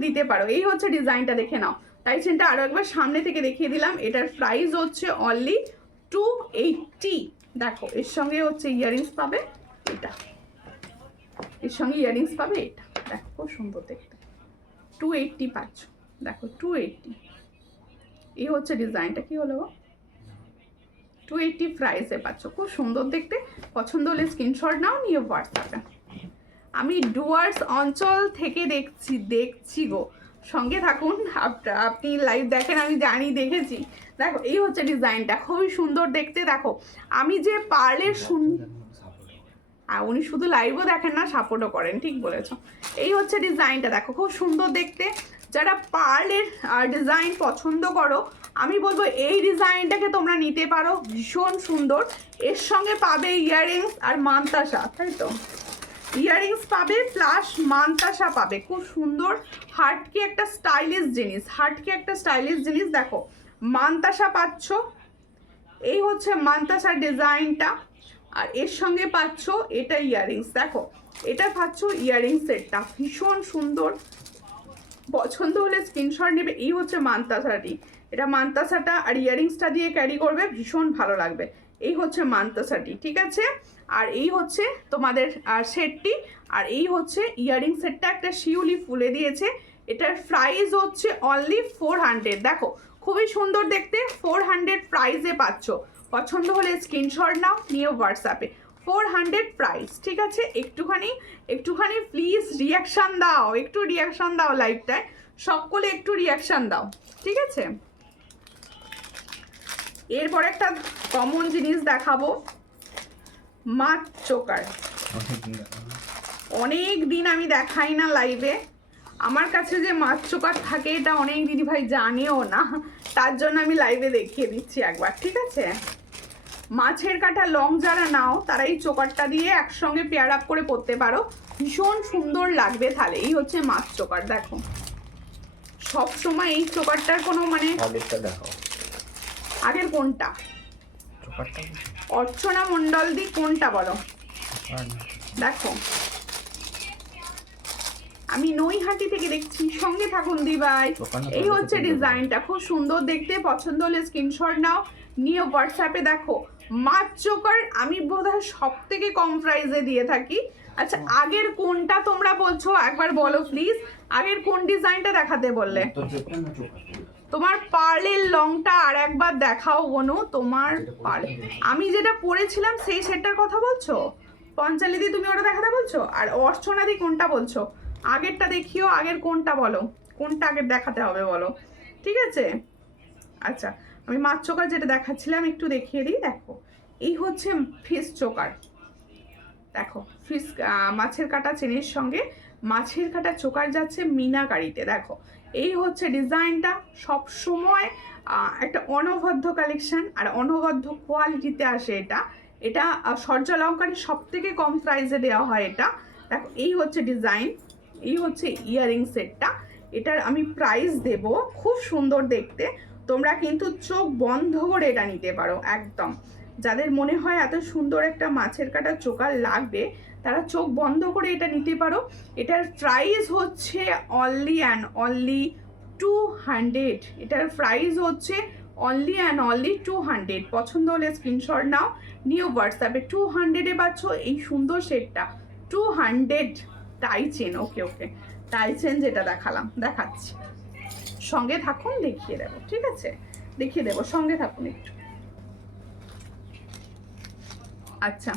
দিতে পারো এই হচ্ছে ডিজাইনটা, দেখে নাও, টাই চেনটা আরও একবার সামনে থেকে দেখিয়ে দিলাম। এটার প্রাইস হচ্ছে অনলি 280। দেখো এর সঙ্গে হচ্ছে ইয়াররিংস পাবে এটা, এর সঙ্গে ইয়াররিংস পাবে এটা। দেখো খুব সুন্দর দেখতে, 280 পাচ্ছ। দেখো 280, এই হচ্ছে ডিজাইনটা। কি হলো, 280 প্রাইসে পাচ্ছ, খুব সুন্দর দেখতে। পছন্দ হলে স্ক্রিনশট নাও, নিয়ে হোয়াটসঅ্যাপে। আমি ডুয়ার্স অঞ্চল থেকে দেখছি গো, সঙ্গে থাকুন। আপনি লাইভ দেখেন, আমি জানি, দেখেছি। দেখো এই হচ্ছে ডিজাইনটা, খুবই সুন্দর দেখতে। দেখো আমি যে পার্লের উনি শুধু লাইভও দেখেন না, সাপোর্টও করেন, ঠিক বলেছো। এই হচ্ছে ডিজাইনটা, দেখো খুব সুন্দর দেখতে। যারা পার্লের ডিজাইন পছন্দ করো, আমি বলবো এই ডিজাইনটাকে তোমরা নিতে পারো, ভীষণ সুন্দর। এর সঙ্গে পাবে ইয়াররিংস আর মান্তাসা, তাই তো, ইয়াররিংস পাবে প্লাস মান্তাসা পাবে। খুব সুন্দর হার্টকে একটা স্টাইলিশ জিনিস, হার্টকে একটা স্টাইলিশ জিনিস। দেখো মান্তাসা পাচ্ছ, এই হচ্ছে মান্তাসার ডিজাইনটা। আর এর সঙ্গে পাচ্ছ এটা ইয়াররিংস। দেখো এটা পাচ্ছ ইয়াররিং সেটটা, ভীষণ সুন্দর। পছন্দ হলে স্ক্রিনশট নেবে। এই হচ্ছে মান্তাসাটি, এটা মান্তাসাটা আর ইয়াররিংসটা দিয়ে ক্যারি করবে, ভীষণ ভালো লাগবে। এই হচ্ছে মান্তাসাটি, ঠিক আছে। আর এই হচ্ছে তোমাদের সেটটি, আর এই হচ্ছে ইয়াররিং সেটটা, একটা শিউলি ফুলে দিয়েছে। এটার প্রাইস হচ্ছে অনলি 400। দেখো খুবই সুন্দর দেখতে, 400 প্রাইসে পাচ্ছ। পছন্দ হলে স্ক্রিনশট নাও, নিয়ে হোয়াটসঅ্যাপে। 400 প্রাইস, ঠিক আছে। একটুখানি প্লিজ রিয়াকশান দাও, একটু রিয়াকশান দাও লাইভটায়, সকলে একটু রিয়াকশান দাও, ঠিক আছে। এরপর একটা কমন জিনিস দেখাবো, মাছ চোকার। অনেক দিন আমি দেখাই না লাইভে। আমার কাছে যে মাছ চোকার থাকে এটা অনেক দিদি ভাই জানেও না, তার জন্য আমি লাইভে দেখিয়ে দিচ্ছি একবার, ঠিক আছে। মাছের কাটা লং যারা নাও তারা এই চোকারটা দিয়ে একসঙ্গে পেয়ার আপ করে পরতে পারো, ভীষণ সুন্দর লাগবে তাহলে। এই হচ্ছে মাছ চোকার। দেখো সব সময় এই চোকারটার কোনো মানে, আগের কোনটা, অর্চনা মন্ডল দি কোনটা বলো। দেখো আমি নৈহাটি থেকে দেখছি, সঙ্গে থাকুন দি ভাই। এই হচ্ছে ডিজাইনটা, খুব সুন্দর দেখতে। পছন্দ হলে স্ক্রিনশট নাও, নিয়ে হোয়াটসঅ্যাপে। দেখো মাছ চোকার আমি বোধহয় সব থেকে কম প্রাইসে দিয়ে থাকি। আচ্ছা আগের কোনটা তোমরা বলছো একবার বলো প্লিজ, আগের কোন ডিজাইনটা দেখাতে বললে? তোমার পার্লের লংটা আর একবার দেখাও বনু, তোমার পার্ল আমি যেটা পরেছিলাম সেই সেটটার কথা বলছো? পঞ্চালিদি তুমি ওটা দেখাতে বলছো? আর অর্চনাদি কোনটা বলছো? আগেরটা দেখিও, আগের কোনটা বলো, কোনটা আগের দেখাতে হবে বলো, ঠিক আছে। আচ্ছা আমি মাছ চোকার যেটা দেখাচ্ছিলাম একটু দেখিয়ে দিই। দেখো এই হচ্ছে ফিশ চোকার। দেখো ফিশ মাছের কাটা চেনের সঙ্গে মাছের কাটা চোকার যাচ্ছে মিনাকারিতে। দেখো এই হচ্ছে ডিজাইনটা, সব সময় একটা অনবদ্য কালেকশন আর অনবদ্য কোয়ালিটিতে আসে এটা। এটা সূর্যালঙ্কারের সব থেকে কম প্রাইসে দেওয়া হয় এটা। দেখো এই হচ্ছে ডিজাইন, এই হচ্ছে ইয়াররিং সেটটা। এটার আমি প্রাইস দেব, খুব সুন্দর দেখতে। তোমরা কিন্তু চোখ বন্ধ করে এটা নিতে পারো একদম। যাদের মনে হয় এত সুন্দর একটা মাছের কাটা চোকার লাগবে, তারা চোখ বন্ধ করে এটা নিতে পারো। এটার প্রাইস হচ্ছে অনলি অ্যান্ড অনলি 200। এটার প্রাইস হচ্ছে অনলি অ্যান্ড অনলি 200। পছন্দ হলে স্ক্রিনশট নাও, নিউ হোয়াটসঅ্যাপে। 200-এ পাচ্ছ এই সুন্দর সেটটা, 200। টাই চেন, ওকে ওকে, টাই চেন যেটা দেখাচ্ছি, সঙ্গে থাকুন, দেখিয়ে দেবো, ঠিক আছে, দেখিয়ে দেবো, সঙ্গে থাকুন একটু। আচ্ছা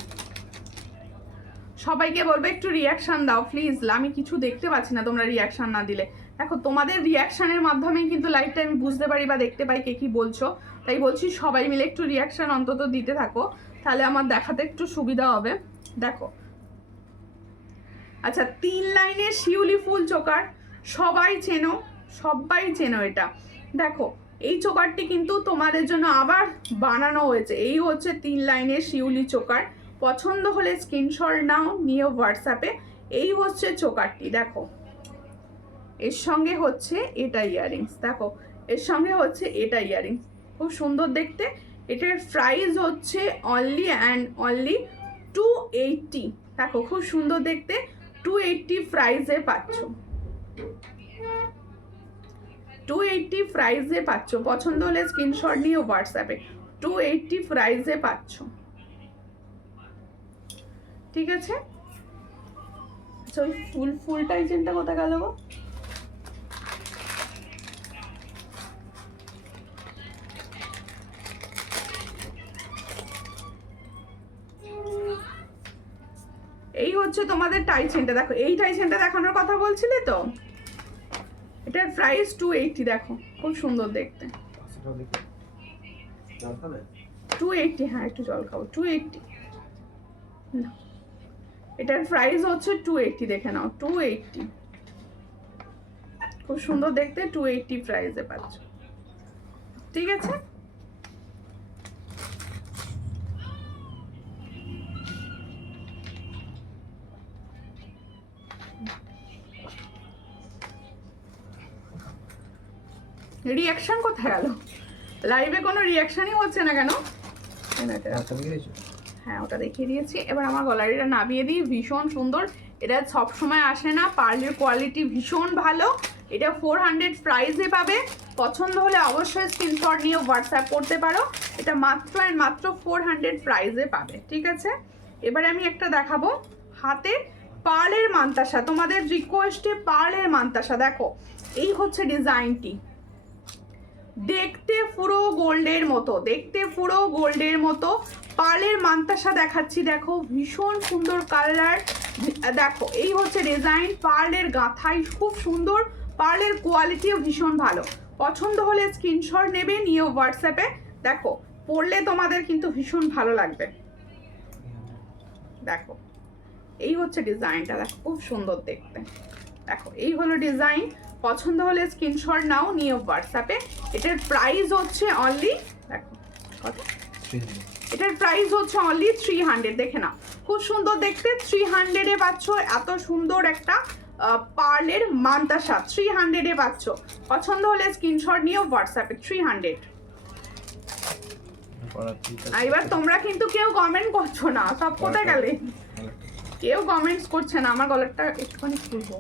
সবাইকে বলবো একটু রিয়াকশান দাও প্লিজ, আমি কিছু দেখতে পাচ্ছি না তোমরা রিয়াকশান না দিলে। দেখো তোমাদের রিয়াকশানের মাধ্যমে কিন্তু লাইভটা আমি বুঝতে পারি বা দেখতে পাই কে কি বলছো, তাই বলছি সবাই মিলে একটু রিয়াকশান অন্তত দিতে থাকো, তাহলে আমার দেখাতে একটু সুবিধা হবে। দেখো আচ্ছা 3 লাইনের শিউলি ফুল চোকার, সবাই চেনো এটা। দেখো এই চোকারটি কিন্তু তোমাদের জন্য আবার বানানো হয়েছে। এই হচ্ছে 3 লাইনের শিউলি চোকার। পছন্দ হলে স্ক্রিনশট নাও, নিয়ে হোয়াটসঅ্যাপে। এই হচ্ছে চোকারটি। দেখো এর সঙ্গে হচ্ছে এটা ইয়াররিংস। দেখো এর সঙ্গে হচ্ছে এটা ইয়াররিংস, খুব সুন্দর দেখতে। এটার প্রাইস হচ্ছে অনলি অ্যান্ড অনলি 280। দেখো খুব সুন্দর দেখতে, 280 প্রাইসে পাচ্ছ। 280 প্রাইসে পাচ্ছ, পছন্দ হলে স্ক্রিনশট নিয়ে হোয়াটসঅ্যাপে 280 প্রাইসে পাচ্ছ, ঠিক আছে। আচ্ছা ওই ফুল টাইজেনটা কোথায় গেল গো? এই হচ্ছে তোমাদের টাইজেনটা, দেখো এই টাইজেনটা দেখানোর কথা বলছিলে তো, এটার প্রাইস 280, দেখো খুব সুন্দর দেখতে। 280, হ্যাঁ একটু জল খাবো। 280, এটার প্রাইস হচ্ছে 280, দেখে নাও 280, খুব সুন্দর দেখতে, 280 প্রাইসে পাচ্ছ, ঠিক আছে। রিয়াকশন কোথায় গেল? লাইভে কোনো রিয়াকশনই হচ্ছে না কেন? হ্যাঁ ওটা দেখিয়ে দিয়েছি। এবার আমার গলারিটা নামিয়ে দিই, ভীষণ সুন্দর, এটা সব সময় আসে না, পার্লের কোয়ালিটি ভীষণ ভালো। এটা 400 প্রাইসে পাবে, পছন্দ হলে অবশ্যই স্ক্রিনশট নিয়ে হোয়াটসঅ্যাপ করতে পারো। এটা মাত্র আর মাত্র 400 প্রাইসে পাবে, ঠিক আছে। এবারে আমি একটা দেখাবো হাতে পার্লের মান্তাসা, তোমাদের রিকোয়েস্টে পার্লের মান্তাসা। দেখো এই হচ্ছে ডিজাইনটি, দেখতে পুরো গোল্ডের মতো, দেখতে পুরো গোল্ডের মতো পার্লের মান্তাসা দেখাচ্ছি, দেখো ভীষণ সুন্দর কালার। দেখো এই হচ্ছে ডিজাইন, পার্লের গাঁথাই খুব সুন্দর, পার্লের কোয়ালিটিও ভীষণ ভালো। পছন্দ হলে স্ক্রিনশট নেবে, নিয়ে হোয়াটসঅ্যাপে, দেখো পরলে তোমাদের কিন্তু ভীষণ ভালো লাগবে। দেখো এই হচ্ছে ডিজাইনটা, দেখো খুব সুন্দর দেখতে। দেখো এই হলো ডিজাইন, পছন্দ হলে স্ক্রিনশট নাও, নিয়ে হোয়াটসঅ্যাপে। এটার প্রাইস হচ্ছে অনলি, দেখো কত, এটার প্রাইস হচ্ছে অনলি 300, দেখে নাও খুব সুন্দর দেখতে, 300-এ পাচ্ছ এত সুন্দর একটা পার্লের মান্তাসা, 300-এ পাচ্ছ। পছন্দ হলে স্ক্রিনশট নিয়ে হোয়াটসঅ্যাপে 300। এবার তোমরা কিন্তু কেউ কমেন্ট করছো না, সব কোথায় গেলে? কেউ কমেন্টস করছে না, আমার গলারটা একটুখানি খুলবো।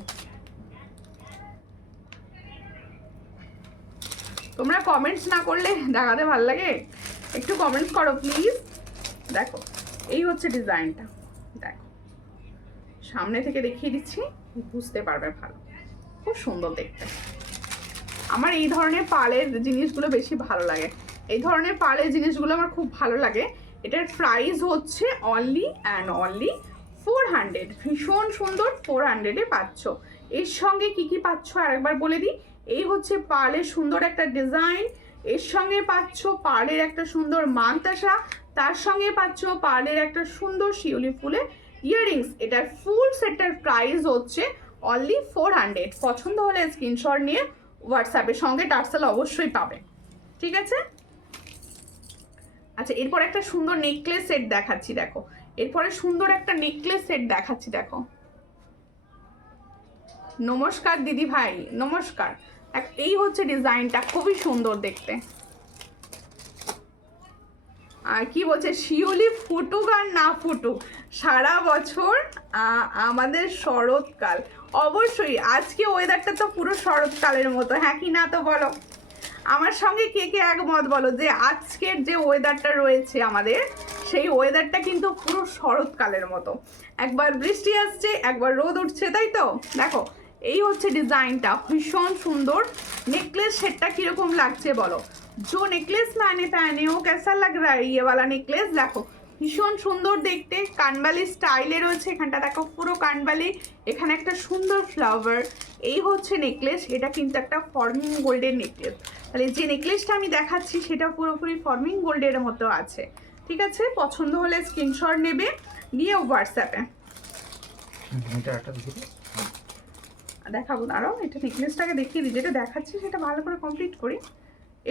তোমরা কমেন্টস না করলে দেখাতে ভালো লাগে, একটু কমেন্টস করো প্লিজ। দেখো এই হচ্ছে ডিজাইনটা, দেখো সামনে থেকে দেখিয়ে দিচ্ছি, বুঝতে পারবে ভালো, খুব সুন্দর দেখতে। আমার এই ধরনের পার্লের জিনিসগুলো বেশি ভালো লাগে, এই ধরনের পার্লের জিনিসগুলো আমার খুব ভালো লাগে। এটার প্রাইস হচ্ছে অনলি অ্যান্ড অনলি 400, ভীষণ সুন্দর, 400-এ পাচ্ছ। এর সঙ্গে কি কি পাচ্ছ আরেকবার বলে দিই, এই হচ্ছে পার্লের সুন্দর একটা ডিজাইন, এর সঙ্গে পাচ্ছ পার্লের একটা সুন্দর মান্তাসা, তার সঙ্গে পাচ্ছ পার্লের একটা সুন্দর শিউলি ফুলের ইয়াররিংস। এটার ফুল সেটের প্রাইস হচ্ছে অনলি 400। পছন্দ হলে স্ক্রিনশট নিয়ে হোয়াটসঅ্যাপের সঙ্গে টার্সেল অবশ্যই পাবে, ঠিক আছে। আচ্ছা এরপর একটা সুন্দর নেকলেস সেট দেখাচ্ছি, দেখো এরপরে সুন্দর একটা নেকলেস সেট দেখাচ্ছি, দেখো। নমস্কার দিদি ভাই, নমস্কার। এই হচ্ছে ডিজাইনটা, খুবই সুন্দর দেখতে। আর কি বলছে, শিউলি ফুটুক আর না ফুটুক, সারা বছর আমাদের শরৎকাল। অবশ্যই আজকে ওয়েদারটা তো পুরো শরৎকালের মতো, হ্যাঁ কি না তো বলো? আমার সঙ্গে কে কে একমত বলো যে আজকের যে ওয়েদারটা রয়েছে আমাদের, সেই ওয়েদারটা কিন্তু পুরো শরৎকালের মতো। একবার বৃষ্টি আসছে, একবার রোদ উঠছে, তাই তো। দেখো এই হচ্ছে ডিজাইনটা, ভীষণ সুন্দর। नेकलेस सेटটা কিরকম লাগছে বলো? जो नेकलेस मैंने पहने हो कैसा लग रहा है ये वाला नेकलेस? देखो ভীষণ সুন্দর দেখতে, কানবালি স্টাইলে রয়েছে। এখানটা দেখো পুরো কানবালি, এখানে একটা সুন্দর ফ্লাওয়ার। এই হচ্ছে নেকলেস, এটা কিন্তু একটা ফর্মিং গোল্ডের নেকলেস। তাহলে যে নেকলেসটা আমি দেখাচ্ছি সেটা পুরোপুরি ফর্মিং গোল্ডের মতো আছে, ঠিক আছে। পছন্দ হলে স্ক্রিনশট নেবে, নিয়ে হোয়াটসঅ্যাপে দেখাবো। দাঁড়াও, এটা নেকলেসটাকে দেখিয়ে দিই, যেটা দেখাচ্ছি সেটা ভালো করে কমপ্লিট করি।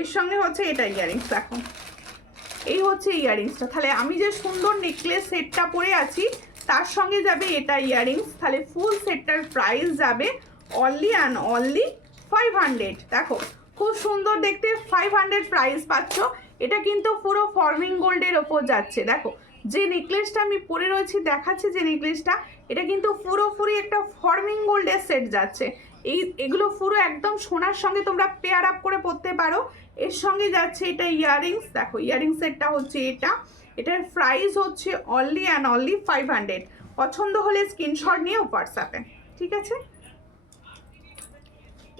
এর সঙ্গে হচ্ছে এটা ইয়ারিংস, দেখো এই হচ্ছে ইয়ারিংসটা। তাহলে আমি যে সুন্দর নেকলেস সেটটা পরে আছি তার সঙ্গে যাবে এটা ইয়ারিংস। তাহলে ফুল সেটটার প্রাইস যাবে অনলি অ্যান্ড অনলি 500। দেখো খুব সুন্দর দেখতে, 500 প্রাইস পাচ্ছ। এটা কিন্তু পুরো ফর্মিং গোল্ডের ওপর যাচ্ছে। দেখো যে নেকলেসটা আমি পরে রয়েছি, দেখাচ্ছি যে নেকলেসটা, এটা কিন্তু পুরোপুরি একটা ফর্মিং গোল্ডের সেট যাচ্ছে। এগুলো পুরো একদম সোনার সঙ্গে তোমরা পেয়ার আপ করে পরতে পারো। এর সঙ্গে যাচ্ছে এটা ইয়াররিংস, দেখো ইয়াররিং সেটটা হচ্ছে এটার প্রাইস হচ্ছে অনলি অ্যান্ড অনলি 500। পছন্দ হলে স্ক্রিনশট নিয়ে হোয়াটসঅ্যাপে, ঠিক আছে।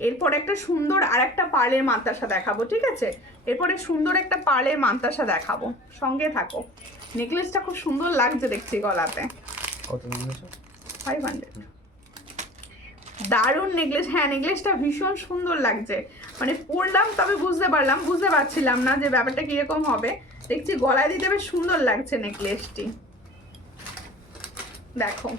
এরপর একটা সুন্দর আর একটা পার্লের মান্তাসা দেখাবো, ঠিক আছে। এরপরে সুন্দর একটা পার্লের মান্তাসা দেখাবো, সঙ্গে থাকো। নেকলেসটা খুব সুন্দর লাগছে দেখছি গলাতে। কত নিয়েছ? 500। দারুণ নেকলেস, হ্যাঁ নেকলেসটা ভীষণ সুন্দর লাগছে। মানে পরলাম তবে বুঝতে পারছিলাম না যে ব্যাপারটা কিরকম হবে। দেখছি গলায় দিতে বেশ সুন্দর লাগছে নেকলেসটি, দেখো।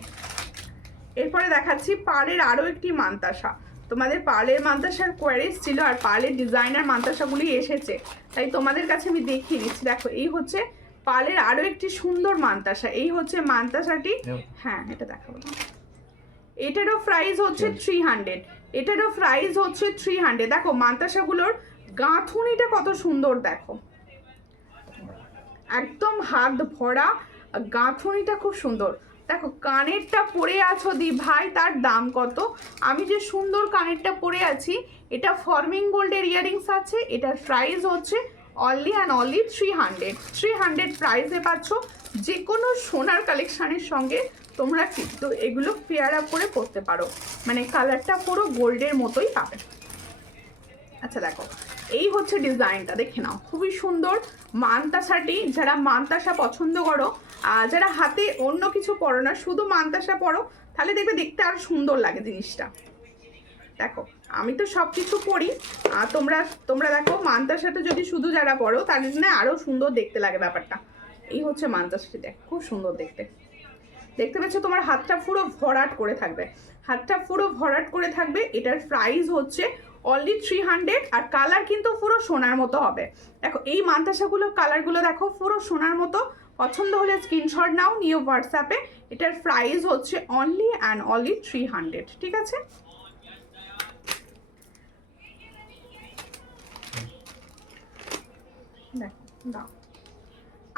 এরপরে দেখাচ্ছি পার্লের আরও একটি মান্তাসা। তোমাদের পার্লের মান্তাসার কোয়ারিজ ছিল আর পার্লের ডিজাইনার মান্তাসাগুলি এসেছে, তাই তোমাদের কাছে আমি দেখিয়ে দিচ্ছি। দেখো এই হচ্ছে পার্লের আরও একটি সুন্দর মান্তাসা। এই হচ্ছে মান্তাসাটি, হ্যাঁ এটা দেখাবো। এটারও প্রাইস হচ্ছে 300। এটারও প্রাইস হচ্ছে 300। দেখো মান্তাসাগুলোর গাঁথুনিটা কত সুন্দর, দেখো একদম হাত ভরা গাঁথুনিটা খুব সুন্দর। দেখো কানেরটা পরে আছো দি ভাই, তার দাম কত? আমি যে সুন্দর কানেরটা পরে আছি, এটা ফর্মিং গোল্ডের ইয়ারিংস আছে। এটার প্রাইস হচ্ছে অনলি অ্যান্ড অনলি 300 প্রাইসে পাচ্ছ। যে কোনো সোনার কালেকশানের সঙ্গে তোমরা কিন্তু এগুলো পেয়ার আপ করে পরতে পারো, মানে কালারটা পুরো গোল্ডের মতোই পাবে। আচ্ছা দেখো এই হচ্ছে ডিজাইনটা, দেখে নাও খুবই সুন্দর মান্তাসাটি। যারা মান্তাসা পছন্দ করো, যারা হাতে অন্য কিছু পরো না, শুধু মান্তাসা পরো, তাহলে দেখবে দেখতে আরো সুন্দর লাগে জিনিসটা। দেখো আমি তো সব কিছু পরি, তোমরা দেখো মান্তাসাটা যদি শুধু যারা পরো তাদের জন্য আরো সুন্দর দেখতে লাগে ব্যাপারটা। এই হচ্ছে মান্তাসাটি, দেখ খুব সুন্দর দেখতে পাচ্ছ। তোমার হাতটা পুরো ভরাট করে থাকবে, হাতটা পুরো ভরাট করে থাকবে। এটার প্রাইস হচ্ছে অনলি 300। আর কালার কিন্তু পুরো সোনার মতো হবে। দেখো এই মান্তাসাগুলোর কালারগুলো দেখো পুরো সোনার মতো। পছন্দ হলে স্ক্রিনশট নাও, নিয়ে হোয়াটসঅ্যাপে। এটার প্রাইস হচ্ছে অনলি অ্যান্ড অনলি 300, ঠিক আছে। দেখো দাও।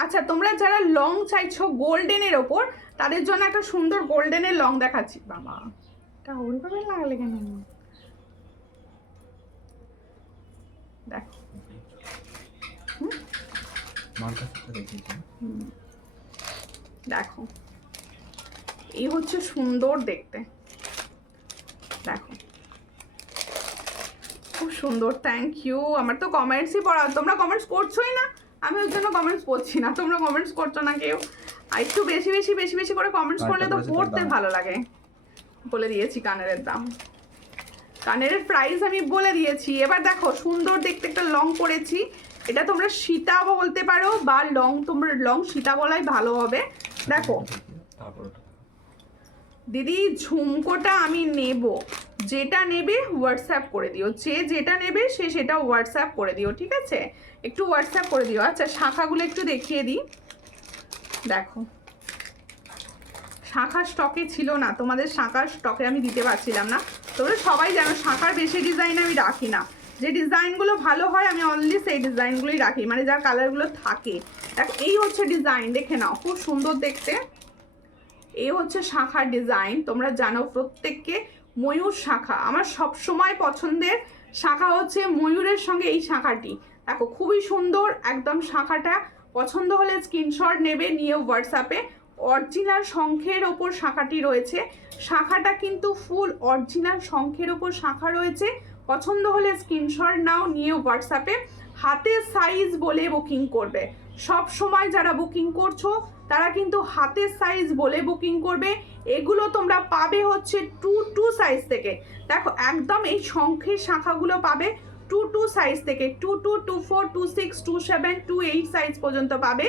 আচ্ছা তোমরা যারা লং চাইছো গোল্ডেনের ওপর, তাদের জন্য একটা সুন্দর গোল্ডেনের লং দেখাচ্ছি। বাবা এটা ওইভাবে লাগালে কেন? দেখো দেখো এই হচ্ছে সুন্দর দেখতে, দেখো খুব সুন্দর। Thank you. আমার তো কমেন্টসই পড়া, তোমরা কমেন্টস করছোই না, আমি ওর জন্য কমেন্টস পড়ছি না। তোমরা কমেন্টস করছো না কেউ, আর একটু বেশি করে কমেন্টস করলে তো পড়তে ভালো লাগে। বলে দিয়েছি কানের দাম, কানের প্রাইস আমি বলে দিয়েছি। এবার দেখো সুন্দর দেখতে একটা লং পরেছি। এটা তোমরা সীতা বলতে পারো বা লং, তোমরা লং সীতা বলাই ভালো হবে। দেখো দিদি ঝুমকোটা আমি নেব, যেটা নেবে হোয়াটসঅ্যাপ করে দিও। যেটা নেবে সেটা হোয়াটসঅ্যাপ করে দিও, ঠিক আছে। একটু হোয়াটসঅ্যাপ করে দিও। আচ্ছা শাখাগুলো একটু দেখিয়ে দিই। দেখো শাখা স্টকে ছিল না, তোমাদের শাখার স্টকে আমি দিতে পারছিলাম না। তোমরা সবাই জানো শাখার বেশি ডিজাইন আমি রাখি না, যে ডিজাইনগুলো ভালো হয় আমি অনলি সেই ডিজাইনগুলোই রাখি, মানে যার কালারগুলো থাকে। দেখো এই হচ্ছে ডিজাইন, দেখে নাও খুব সুন্দর দেখতে। এই হচ্ছে শাখার ডিজাইন। তোমরা জানো প্রত্যেককে ময়ূর শাখা আমার সব সময় পছন্দের শাখা হচ্ছে ময়ূরের সঙ্গে এই শাখাটি। দেখো খুবই সুন্দর একদম শাখাটা। পছন্দ হলে স্ক্রিনশট নেবে, নিয়ে হোয়াটসঅ্যাপে। অরিজিনাল শঙ্খের ওপর শাখাটি রয়েছে, শাখাটা কিন্তু ফুল অরিজিনাল শঙ্খের ওপর শাখা রয়েছে। পছন্দ হলে স্ক্রিনশট নাও, নিয়ে হোয়াটসঅ্যাপে হাতের সাইজ বলে বুকিং করবে। সব সময় যারা বুকিং করছো তারা কিন্তু হাতের সাইজ বলে বুকিং করবে। এগুলো তোমরা পাবে হচ্ছে 2 সাইজ থেকে। দেখো একদম এই শঙ্খের শাখাগুলো পাবে 2 সাইজ থেকে, 2 2 4 2 6 2 7 2 8 সাইজ পর্যন্ত পাবে।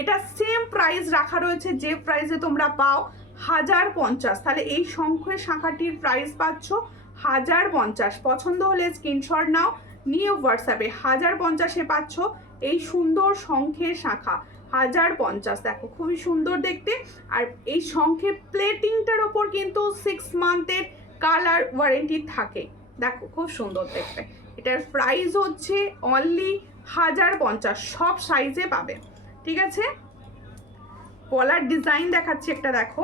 এটা সেম প্রাইস রাখা রয়েছে যে প্রাইসে তোমরা পাও 1050। তাহলে এই শঙ্খের শাখাটির প্রাইস পাচ্ছ 1050। পছন্দ হলে স্ক্রিনশট নাও, নিয়ে হোয়াটসঅ্যাপে 1050-এ পাচ্ছ এই সুন্দর শঙ্খের শাখা 1050। দেখো খুবই সুন্দর দেখতে। আর এই শঙ্খের প্লেটিংটার ওপর কিন্তু 6 মান্থের কালার ওয়ারেন্টি থাকে। দেখো খুব সুন্দর দেখতে। এটার প্রাইস হচ্ছে অনলি 1050, সব সাইজে পাবে, ঠিক আছে। পলার ডিজাইন দেখাচ্ছি একটা, দেখো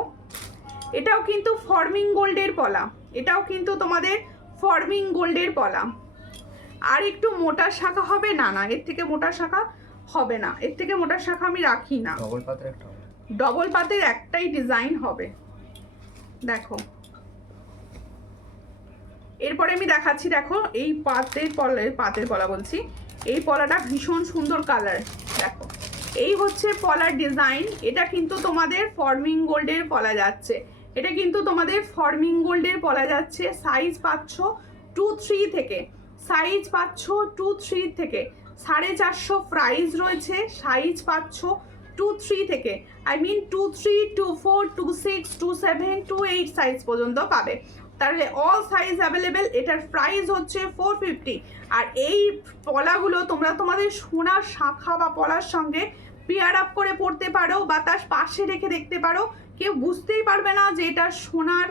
এটাও কিন্তু ফর্মিং গোল্ডের পলা, এটাও কিন্তু তোমাদের ফর্মিং গোল্ডের পলা। আর একটু মোটা শাখা হবে? না না, এর থেকে মোটা শাখা হবে না, এর থেকে মোটা শাখা আমি রাখি না। ডবল পাতের একটাই ডিজাইন হবে। দেখো এরপরে আমি দেখাচ্ছি, দেখো এই পাতের পলা বলছি, এই পলাটা ভীষণ সুন্দর কালার। দেখো এই হচ্ছে পলার ডিজাইন, এটা কিন্তু তোমাদের ফর্মিং গোল্ডের পলা যাচ্ছে, এটা কিন্তু তোমাদের ফর্মিং গোল্ডের পলা যাচ্ছে। সাইজ পাচ্ছ 2-3 থেকে, সাইজ পাচ্ছ 2-3 থেকে, 450 প্রাইস রয়েছে। সাইজ পাচ্ছ 2-3 থেকে, আই মিন 2-3, 2-4, 2-6, 2-7, 2-8 সাইজ পর্যন্ত পাবে। তাহলে অল সাইজ অ্যাভেলেবেল। এটার প্রাইস হচ্ছে 450। আর এই পলাগুলো তোমরা তোমাদের সোনার শাখা বা পলার সঙ্গে পেয়ার আপ করে পড়তে পারো, বা তার পাশে রেখে দেখতে পারো, কেউ বুঝতেই পারবে না যে এটা সোনার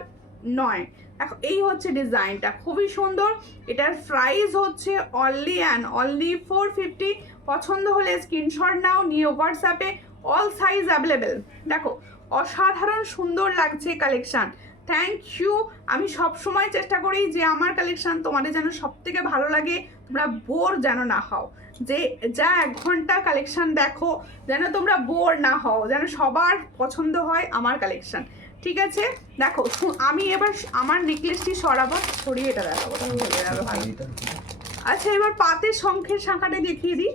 নয়। দেখো এই হচ্ছে ডিজাইনটা, খুবই সুন্দর। এটার প্রাইস হচ্ছে অনলি 450। পছন্দ হলে স্ক্রিনশট নাও, নিয়ে হোয়াটসঅ্যাপে, অল সাইজ অ্যাভেলেবেল। দেখো অসাধারণ সুন্দর লাগছে কালেকশন। Thank you. আমি সব সময় চেষ্টা করি যে আমার কালেকশন তোমাদের যেন সব থেকে ভালো লাগে, তোমরা বোর যেন না হও, যে যা 1 ঘন্টা কালেকশন দেখো যেন তোমরা বোর না হও, যেন সবার পছন্দ হয় আমার কালেকশন। ঠিক আছে, দেখো আমি এবার আমার নেকলেসটি সরিয়ে এটা দেখাবো, হয়ে যাবে ভালো। আচ্ছা এবার পাতের শঙ্খের শাঁখাটা দেখিয়ে দিই।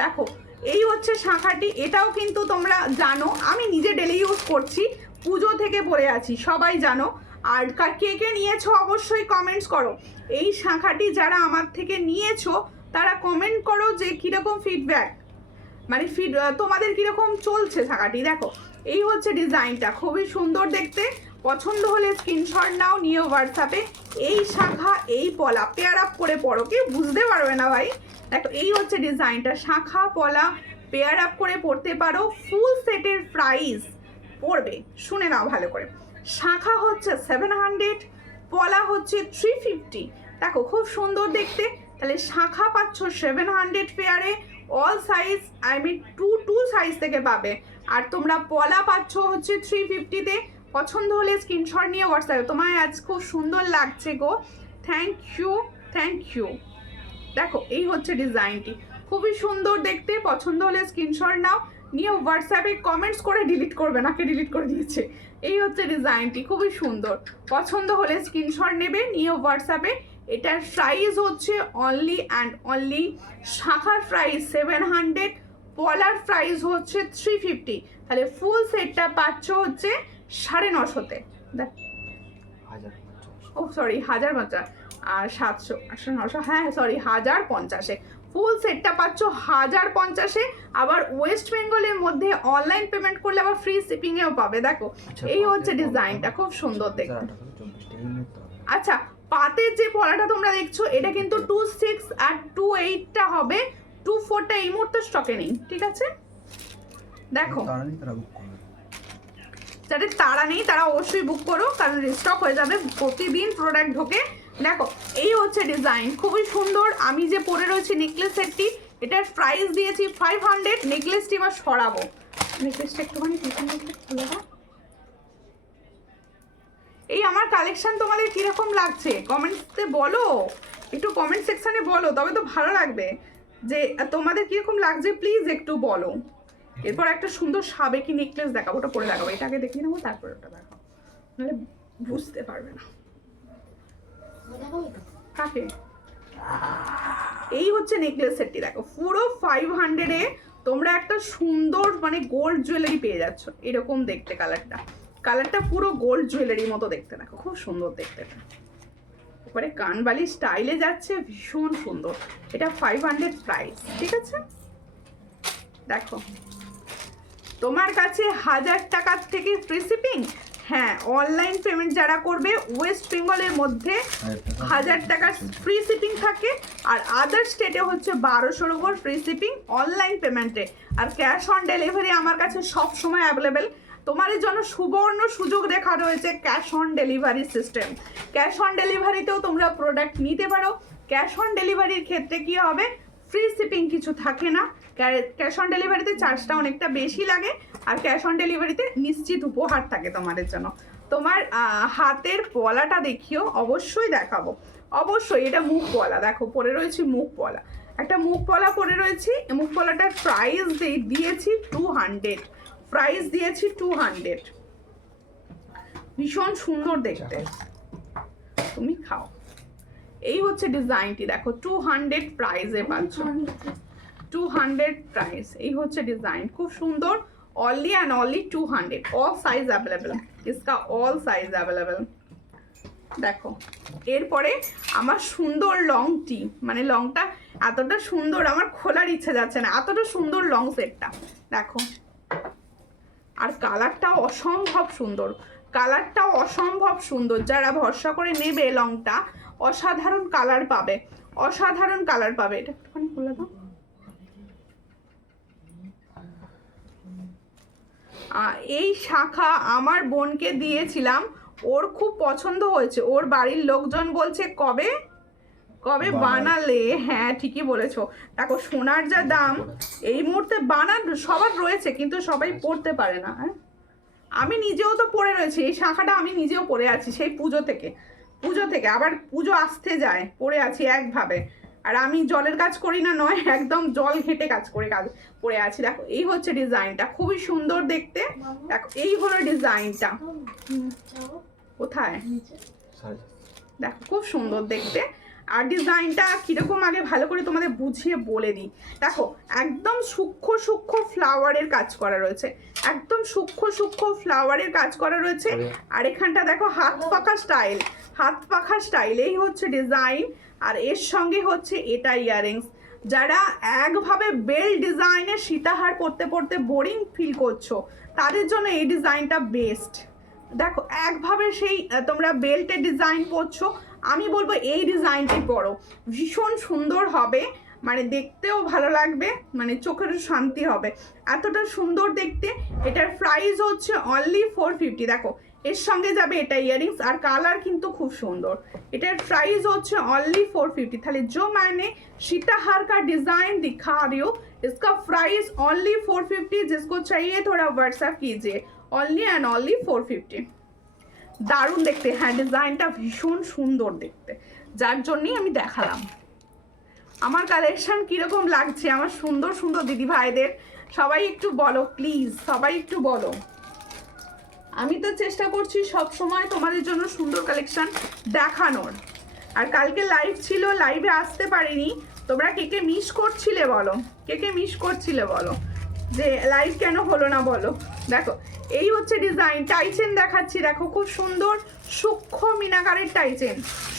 দেখো এই হচ্ছে শাঁখাটি, এটাও কিন্তু তোমরা জানো, আমি নিজে ডেলি ইউজ করছি, পুজো থেকে পরে আছি, সবাই জানো। আর কে কে নিয়েছো অবশ্যই কমেন্টস করো। এই শাঁখাটি যারা আমার থেকে নিয়েছো তারা কমেন্ট করো যে কীরকম ফিডব্যাক, মানে তোমাদের কীরকম চলছে শাঁখাটি। দেখো এই হচ্ছে ডিজাইনটা, খুবই সুন্দর দেখতে। পছন্দ হলে স্ক্রিনশট নাও, নিয়ে হোয়াটসঅ্যাপে। এই শাখা এই পলা পেয়ার আপ করে পড়ো, কেউ বুঝতে পারবে না ভাই। দেখো এই হচ্ছে ডিজাইনটা, শাখা পলা পেয়ার আপ করে পড়তে পারো। ফুল সেটের প্রাইস পড়বে, শুনে নাও ভালো করে। শাখা হচ্ছে 700, পলা হচ্ছে 350। দেখো খুব সুন্দর দেখতে। তাহলে শাখা পাচ্ছ 700 পেয়ারে, all size I mean 2 size থেকে পাবে। আর তোমরা পলা পাচ্ছ হচ্ছে 350-তে। পছন্দ হলে স্ক্রিনশট নিয়ে হোয়াটসঅ্যাপে। তোমায় আজ খুব সুন্দর লাগছে গো, থ্যাংক ইউ। দেখো এই হচ্ছে ডিজাইনটি, খুবই সুন্দর দেখতে। পছন্দ হলে স্ক্রিনশট নাও, নিয়ে হোয়াটসঅ্যাপে কমেন্টস করে ডিলিট করবে না, কে ডিলিট করে দিয়েছে। এই হচ্ছে ডিজাইনটি, খুবই সুন্দর। পছন্দ হলে স্ক্রিনশট নেবে, নিয়ে হোয়াটসঅ্যাপে। এটার প্রাইস হচ্ছে অনলি শাখার প্রাইস 700, পলার প্রাইস হচ্ছে 350। তাহলে ফুল সেটটা পাচ্ছ হচ্ছে 950-তে। ও সরি 1050 আর 700 900, হ্যাঁ সরি 1050-এ। ফুল সেটটা পাচ্ছ 1050-এ। আবার ওয়েস্ট বেঙ্গলের মধ্যে অনলাইন পেমেন্ট করলে আবার ফ্রি শিপিংয়েও পাবে। দেখো এই হচ্ছে ডিজাইনটা, খুব সুন্দর দেখতে। আচ্ছা পাতের যে পলাটা তোমরা দেখছো এটা কিন্তু 2-6 আর 2-8টা হবে, 2-4টা এই মুহূর্তে স্টকে নেই। ঠিক আছে, দেখো যাদের তাড়া নেই তারা অবশ্যই বুক করো, কারণ রিস্টক হয়ে যাবে, প্রতিদিন প্রোডাক্ট ঢোকে। দেখো এই হচ্ছে ডিজাইন, খুবই সুন্দর। আমি যে পরে রয়েছি নেকলেস সেটটি, এটার প্রাইস দিয়েছি 500। নেকলেসটি এবার সরাবো, নেকলেসটা একটুখানি খুলে দাও। এই আমার কালেকশন তোমাদের কিরকম লাগছে কমেন্টসে বলো, একটু কমেন্ট সেকশনে বলো, তবে তো ভালো লাগবে যে তোমাদের কিরকম লাগছে, প্লিজ একটু বলো। এরপর একটা সুন্দর সাবেকি নেকলেস দেখাবো, ওটা পরে দেখাবো। এটাকে দেখিয়ে নেবো, তারপরে ওটা দেখাবো, নাহলে বুঝতে পারবে না। কাকে? এই হচ্ছে নেকলেস সেটটি, দেখো পুরো 500-এ তোমরা একটা সুন্দর মানে গোল্ড জুয়েলারি পেয়ে যাচ্ছ। এরকম দেখতে কালারটা পুরো গোল্ড জুয়েলারির মতো দেখতে। দেখো খুব সুন্দর দেখতে, এবারে কানবালি স্টাইলে যাচ্ছে, ভীষণ সুন্দর। এটা 500 প্রাইস। ঠিক আছে, দেখো তোমার কাছে 1000 টাকার থেকে ফ্রি শিপিং। হ্যাঁ, অনলাইন পেমেন্ট যারা করবে ওয়েস্ট বেঙ্গলের মধ্যে 1000 টাকার ফ্রি শিপিং থাকে, আর আদার স্টেটে হচ্ছে 1200-র উপর ফ্রি শিপিং অনলাইন পেমেন্টে। আর ক্যাশ অন ডেলিভারি আমার কাছে সব সময় অ্যাভেলেবেল। তোমাদের জন্য সুবর্ণ সুযোগ দেখা রয়েছে cash on delivery system. Cash on ডেলিভারিতেও তোমরা প্রোডাক্ট নিতে পারো। ক্যাশ অন ডেলিভারির ক্ষেত্রে কি হবে, ফ্রি শিপিং কিছু থাকে না। ক্যাশ অন ডেলিভারিতে চার্জটা অনেকটা বেশি লাগে, আর ক্যাশ অন ডেলিভারিতে নিশ্চিত উপহার থাকে তোমাদের জন্য। তোমার হাতের পলাটা দেখিও, অবশ্যই দেখাবো, অবশ্যই। এটা মুখ পলা, দেখো পরে রয়েছে মুখ পলা, একটা মুখ পলা পরে রয়েছি। মুখ পলাটার প্রাইস দিয়েছি 200, প্রাইস দিয়েছি 200। ভীষণ সুন্দর দেখতে, তুমি খাও। এই হচ্ছে ডিজাইনটি, দেখো 200 প্রাইসে পাচ্ছ, 200 প্রাইস। এই হচ্ছে ডিজাইন, খুব সুন্দর। Only and only 200, all size available, इसका অল সাইজ অ্যাভেলেবেল। দেখো এরপরে আমার সুন্দর লংটি, মানে লংটা এতটা সুন্দর আমার খোলার ইচ্ছে যাচ্ছে না, এতটা সুন্দর লং সেটটা দেখো। আর কালারটাও অসম্ভব সুন্দর, কালারটাও অসম্ভব সুন্দর। যারা ভরসা করে নেবে লংটা, অসাধারণ কালার পাবে, অসাধারণ কালার পাবে। এটা একটুখানি খুলে দাও। এই শাখা আমার বোনকে দিয়েছিলাম, ওর খুব পছন্দ হয়েছে, ওর বাড়ির লোকজন বলছে কবে কবে বানালে। হ্যাঁ ঠিকই বলেছো। দেখো সোনার যা দাম, এই মুহূর্তে বানান সবার রয়েছে কিন্তু সবাই পড়তে পারে না। হ্যাঁ আমি নিজেও তো পরে রয়েছি, এই শাখাটা আমি নিজেও পরে আছি সেই পুজো থেকে, আবার পুজো আসতে যায় পরে আছি একভাবে। আর আমি জলের কাজ করি না, নয় একদম জল ঘেটে কাজ করে পরে আছি। দেখো এই হচ্ছে ডিজাইনটা, খুবই সুন্দর দেখতে। দেখো এই হলো ডিজাইনটা, কোথায় দেখো খুব সুন্দর দেখতে। আর ডিজাইনটা কিরকম আগে ভালো করে তোমাদের বুঝিয়ে বলে দিই। দেখো একদম সূক্ষ্ম সূক্ষ্ম ফ্লাওয়ারের কাজ করা রয়েছে, একদম সূক্ষ্ম সূক্ষ্ম ফ্লাওয়ারের কাজ করা রয়েছে। আর এখানটা দেখো হাত পাখা স্টাইল, হাত পাখা স্টাইল। এই হচ্ছে ডিজাইন, আর এর সঙ্গে হচ্ছে এটা ইয়াররিংস। যারা একভাবে বেল ডিজাইনের সীতাহার পরতে পরতে বোরিং ফিল করছো, তাদের জন্য এই ডিজাইনটা বেস্ট। দেখো একভাবে সেই তোমরা বেল্টের ডিজাইন পরছো, আমি বলবো এই ডিজাইনটি পরো, ভীষণ সুন্দর হবে, মানে দেখতেও ভালো লাগবে, মানে চোখের শান্তি হবে, এতটা সুন্দর দেখতে। এটার প্রাইস হচ্ছে অনলি 450। দেখো এর সঙ্গে যাবে এটা ইয়াররিংস, আর কালার কিন্তু খুব সুন্দর। এটার প্রাইস হচ্ছে অনলি 450। তাহলে जो मैंने सीताहार का डिजाइन दिखा रही हूँ, इसका प्राइस ओनली 450। जिसको चाहिए थोड़ा व्हाट्सएप कीजिए, অনলি অ্যান্ড অনলি 450। দারুণ দেখতে, হ্যাঁ ডিজাইনটা ভীষণ সুন্দর দেখতে, যার জন্যই আমি দেখালাম। আমার কালেকশন কিরকম লাগছে আমার সুন্দর সুন্দর দিদি ভাইদের, সবাই একটু বলো প্লিজ, সবাই একটু বলো। আমি তো চেষ্টা করছি সব সময় তোমাদের জন্য সুন্দর কালেকশন দেখানোর। আর কালকে লাইভ ছিল, লাইভে আসতে পারিনি, তোমরা কে কে মিস করছিলে বলো, কে কে মিস করছিলে বলো, যে লাইভ কেন হলো না বলো। দেখো এই হচ্ছে ডিজাইন, টাইচেন দেখাচ্ছি, দেখো খুব সুন্দর সূক্ষ্ম মিনাকারির টাইচেন,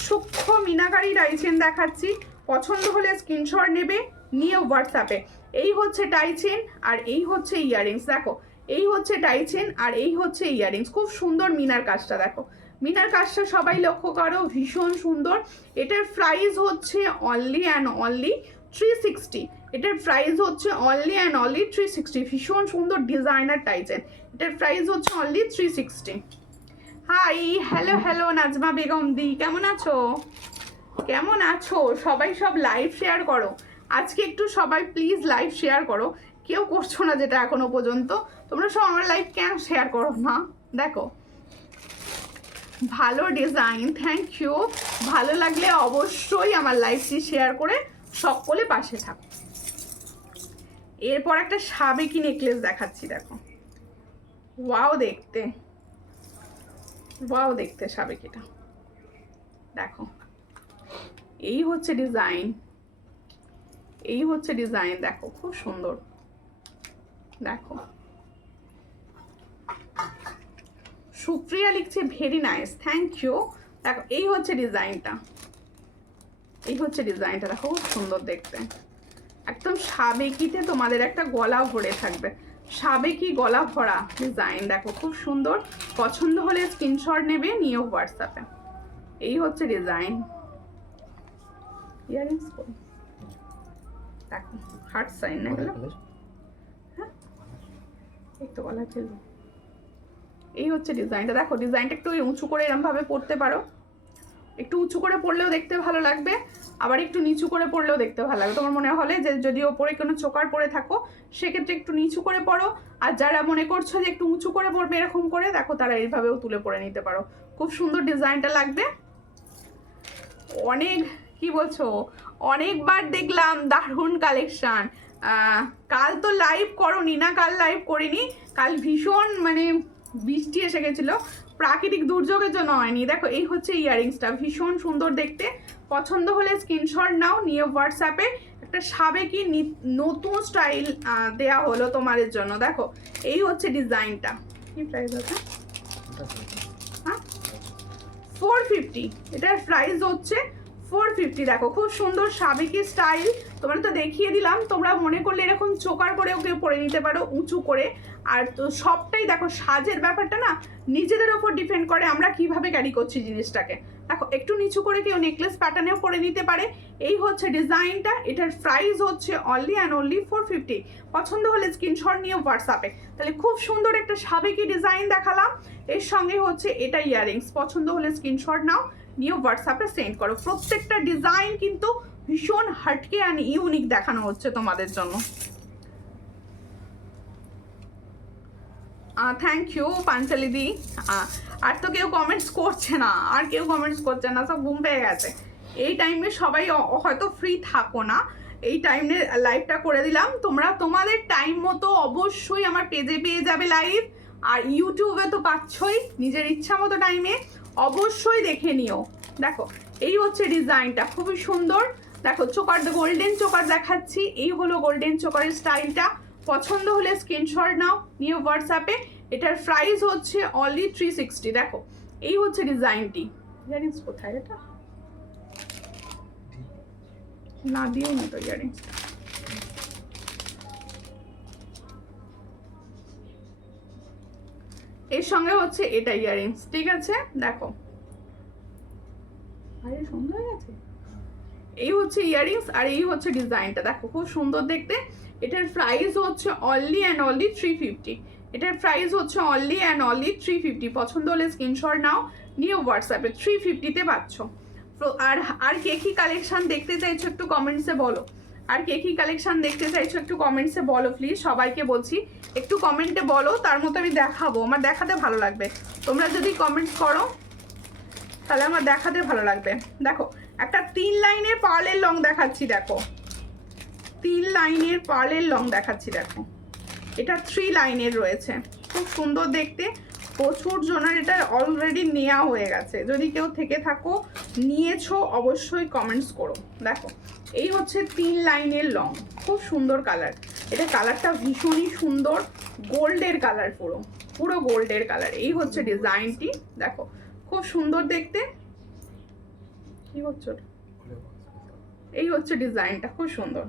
সূক্ষ্ম মিনাকারি টাইচেন দেখাচ্ছি। পছন্দ হলে স্ক্রিনশট নেবে, নিয়ে হোয়াটসঅ্যাপে। এই হচ্ছে টাইচেন, আর এই হচ্ছে ইয়াররিংস। দেখো এই হচ্ছে টাইচেন, আর এই হচ্ছে ইয়াররিংস। খুব সুন্দর মিনার কাজটা, দেখো মিনার কাজটা সবাই লক্ষ্য করো, ভীষণ সুন্দর। এটার প্রাইস হচ্ছে অনলি অ্যান্ড অনলি 360। এটার প্রাইস হচ্ছে অনলি অ্যান্ড অনলি 360। ভীষণ সুন্দর ডিজাইনার টাইচেন, এটার প্রাইস হচ্ছে only 360। Hi hello hello Najma Begum দি, কেমন আছো, কেমন আছো সবাই? সব লাইভ শেয়ার করো আজকে, একটু সবাই প্লিজ লাইভ শেয়ার করো। কেউ করছো না যেটা এখনো পর্যন্ত, তোমরা সব আমার লাইভ কেন শেয়ার করো না? দেখো ভালো ডিজাইন, থ্যাংক ইউ। ভালো লাগলে অবশ্যই আমার লাইভটি শেয়ার করে সকলে পাশে থাকো। এরপর একটা সাবেকি নেকলেস দেখাচ্ছি, দেখো ওয়াও দেখতে, ওয়াও দেখতে সাবেকিটা। দেখো এই হচ্ছে ডিজাইন, এই হচ্ছে ডিজাইন, দেখো খুব সুন্দর। দেখো সুপ্রিয়া লিখছে ভেরি নাইস, থ্যাংক ইউ। দেখো এই হচ্ছে ডিজাইনটা, এই হচ্ছে ডিজাইনটা, দেখো খুব সুন্দর দেখতে। একদম সাবেকিতে তোমাদের একটা গলা ভরে থাকবে, সাবেকি গলা ভরা ডিজাইন। দেখো খুব সুন্দর, পছন্দ হলে স্ক্রিনশট নেবে, নিয়ে হোয়াটসঅ্যাপে। এই হচ্ছে ডিজাইন। ইয়াররিংস কই, দেখো হার্ট সাইন না গেল, হ্যাঁ এই তো গলা ছিল। এই হচ্ছে ডিজাইনটা, দেখো ডিজাইনটা একটু উঁচু করে এরকম ভাবে পরতে পারো, একটু উঁচু করে পরলেও দেখতে ভালো লাগবে, আবার একটু নিচু করে পরলেও দেখতে ভালো লাগবে। তোমার মনে হলে যে যদি ওপরে কোনো চোকার পরে থাকো সেক্ষেত্রে একটু নিচু করে পরো, আর যারা মনে করছো যে একটু উঁচু করে পরবে এরকম করে, দেখো তারা এইভাবেও তুলে পরে নিতে পারো। খুব সুন্দর ডিজাইনটা লাগবে। অনেক কি বলছো, অনেকবার দেখলাম দারুণ কালেকশন। কাল তো লাইভ করোনি না? কাল লাইভ করিনি, কাল ভীষণ মানে বৃষ্টি এসে গেছিলো, প্রাকৃতিক দুর্যোগের জন্য হয়নি। দেখো এই হচ্ছে ইয়াররিংসটা, ভীষণ সুন্দর দেখতে। পছন্দ হলে স্ক্রিনশট নাও, নিয়ে হোয়াটসঅ্যাপে একটা সাবেকি নতুন স্টাইল দেয়া হলো তোমাদের জন্য। দেখো এই হচ্ছে ডিজাইনটা। কি প্রাইস আছে? হ্যাঁ 450, এটার প্রাইস হচ্ছে 450। দেখো খুব সুন্দর সাবেকি স্টাইল, তোমরা তো দেখিয়ে দিলাম। তোমরা মনে করলে এরকম চোকার করেও কেউ পরে নিতে পারো উঁচু করে। আর তো সবটাই দেখো সাজের ব্যাপারটা না নিজেদের ওপর ডিপেন্ড করে আমরা কিভাবে ক্যারি করছি জিনিসটাকে। দেখো একটু নিচু করে কেউ নেকলেস প্যাটার্নেও পরে নিতে পারে। এই হচ্ছে ডিজাইনটা, এটার প্রাইস হচ্ছে অনলি অ্যান্ড অনলি 450। পছন্দ হলে স্ক্রিনশট নিয়ে হোয়াটসঅ্যাপে। তাহলে খুব সুন্দর একটা সাবেকি ডিজাইন দেখালাম, এর সঙ্গে হচ্ছে এটা ইয়াররিংস। পছন্দ হলে স্ক্রিনশট নাও, নিয়ে হোয়াটসঅ্যাপে সেন্ড করো। প্রত্যেকটা ডিজাইন কিন্তু ভীষণ হাটকে অ্যান্ড ইউনিক দেখানো হচ্ছে তোমাদের জন্য। থ্যাংক ইউ পাঞ্চালি দি। আর তো কেউ কমেন্টস করছে না, আর কেউ কমেন্টস করছে না, সব ঘুম পেয়ে গেছে। এই টাইমে সবাই হয়তো ফ্রি থাকো না, এই টাইমে লাইভটা করে দিলাম। তোমরা তোমাদের টাইম মতো অবশ্যই আমার পেজে পেয়ে যাবে লাইভ, আর ইউটিউবে তো পাচ্ছই নিজের ইচ্ছা মতো টাইমে, অবশ্যই দেখে নিও। দেখো এই হচ্ছে ডিজাইনটা, খুবই সুন্দর। দেখো চোকার, গোল্ডেন চোকার দেখাচ্ছি, এই হলো গোল্ডেন চোকারের স্টাইলটা। পছন্দ হলে স্ক্রিনশট নাও, নিয়ে হোয়াটসঅ্যাপে। এটার প্রাইস হচ্ছে অনলি 360। দেখো এই হচ্ছে ডিজাইনটি। ইয়ারিংস কোথায়? এটা না দিও না তো ইয়ারিংস। এর সঙ্গে হচ্ছে এটা ইয়ারিংস, ঠিক আছে? দেখো আরে সুন্দর হয়ে গেছে। এই হচ্ছে ইয়াররিংস আর এই হচ্ছে ডিজাইনটা, দেখো খুব সুন্দর দেখতে। এটার প্রাইস হচ্ছে অনলি অ্যান্ড অনলি 350। এটার প্রাইস হচ্ছে অনলি অ্যান্ড অনলি 350। পছন্দ হলে স্ক্রিনশট নাও, নিয়ে হোয়াটসঅ্যাপে 350-তে পাচ্ছ। আর আর কে কি কালেকশন দেখতে চাইছো একটু কমেন্টসে বলো। আর কে কি কালেকশন দেখতে চাইছো একটু কমেন্টসে বলো প্লিজ। সবাইকে বলছি একটু কমেন্টে বলো, তার মতো আমি দেখাবো, আমার দেখাতে ভালো লাগবে। তোমরা যদি কমেন্টস করো তাহলে আমার দেখাতে ভালো লাগবে। দেখো একটা 3 লাইনের পার্লের লং দেখাচ্ছি, দেখো 3 লাইনের পার্লের লং দেখাচ্ছি। দেখো এটা 3 লাইনের রয়েছে, খুব সুন্দর দেখতে। প্রচুর জনের এটা অলরেডি নেওয়া হয়ে গেছে, যদি কেউ থেকে থাকো নিয়েছো অবশ্যই কমেন্টস করো। দেখো এই হচ্ছে 3 লাইনের লং, খুব সুন্দর কালার। এটা কালারটা ভীষণই সুন্দর, গোল্ডের কালার, পুরো পুরো গোল্ডের কালার। এই হচ্ছে ডিজাইনটি, দেখো খুব সুন্দর দেখতে। কি হচ্ছে? এই হচ্ছে ডিজাইনটা, খুব সুন্দর।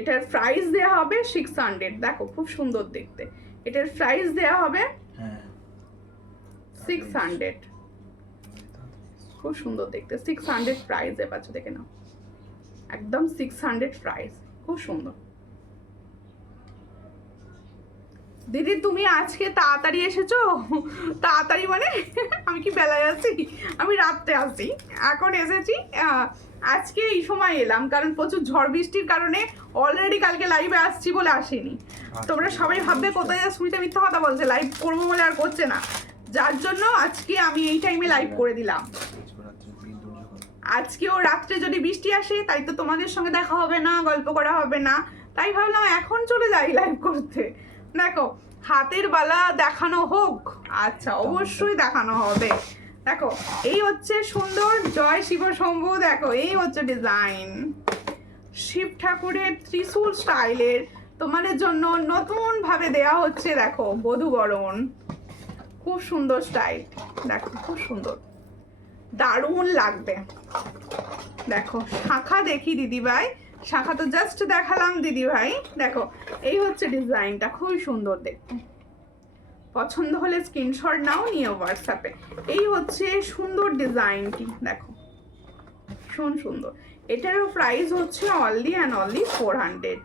এটার প্রাইস দেয়া হবে 600। দেখো খুব সুন্দর দেখতে, এটার প্রাইস দেয়া হবে 600। খুব সুন্দর দেখতে, 600 প্রাইস এ পাচ্ছ, দেখে নাও একদম 600 প্রাইস, খুব সুন্দর। দিদি তুমি আজকে তাড়াতাড়ি এসেছো? তাড়াতাড়ি মানে আমি কি বেলায় আছি? আমি রাত্রে আসি, এখন এসেছি। আজকে এই সময় এলাম কারণ প্রচুর ঝড় বৃষ্টির কারণে অলরেডি কালকে লাইভে আসছি বলে আসিনি। তোমরা সবাই ভাববে কোথায় সুমিতা মিথ্যা কথা বলছে, লাইভ করবো বলে আর করছে না, যার জন্য আজকে আমি এই টাইমে লাইভ করে দিলাম। আজকেও রাত্রে যদি বৃষ্টি আসে তাই তো তোমাদের সঙ্গে দেখা হবে না, গল্প করা হবে না, তাই ভাবলাম এখন চলে যাই লাইভ করতে। দেখো হাতের বালা দেখানো হোক, আচ্ছা অবশ্যই দেখানো হবে। দেখো এই হচ্ছে সুন্দর, জয় শিব শম্ভু। দেখো এই হচ্ছে ডিজাইন, শিব ঠাকুরের ত্রিশূল স্টাইলের তোমাদের জন্য নতুন ভাবে দেয়া হচ্ছে। দেখো বধূবরণ, খুব সুন্দর স্টাইল, দেখো খুব সুন্দর, দারুণ লাগবে। দেখো শাখা দেখি দিদিভাই, শাখা তো জাস্ট দেখালাম দিদিভাই। দেখো এই হচ্ছে ডিজাইনটা, খুবই সুন্দর দেখতে। পছন্দ হলে স্ক্রিনশট নাও, নিয়ে হোয়াটসঅ্যাপে। এই হচ্ছে সুন্দর ডিজাইনটি, দেখো ভীষণ সুন্দর। এটারও প্রাইস হচ্ছে অনলি অ্যান্ড অনলি 400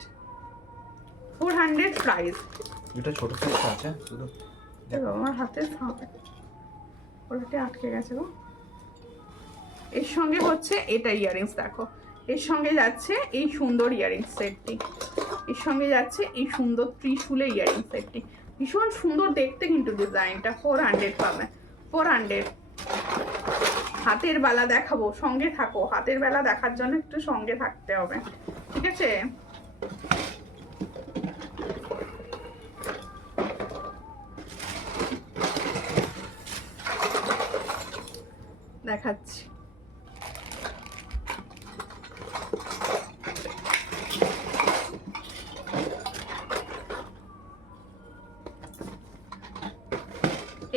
প্রাইস। এটা ছোট সাইজ আছে শুধু আমার হাতে ওটাতে আটকে গেছে গো। এর সঙ্গে হচ্ছে এটা ইয়ারিংস, দেখো এর সঙ্গে যাচ্ছে এই সুন্দর ইয়ারিংস সেটটি, এর সঙ্গে যাচ্ছে এই সুন্দর ত্রিশূলের ইয়ারিংস সেটটি। ভীষণ সুন্দর দেখতে কিন্তু ডিজাইনটা। 400 পাবে, 400। হাতের বেলা দেখাবো, সঙ্গে থাকো। হাতের বেলা দেখার জন্য একটু সঙ্গে থাকতে হবে, ঠিক আছে? দেখাচ্ছি।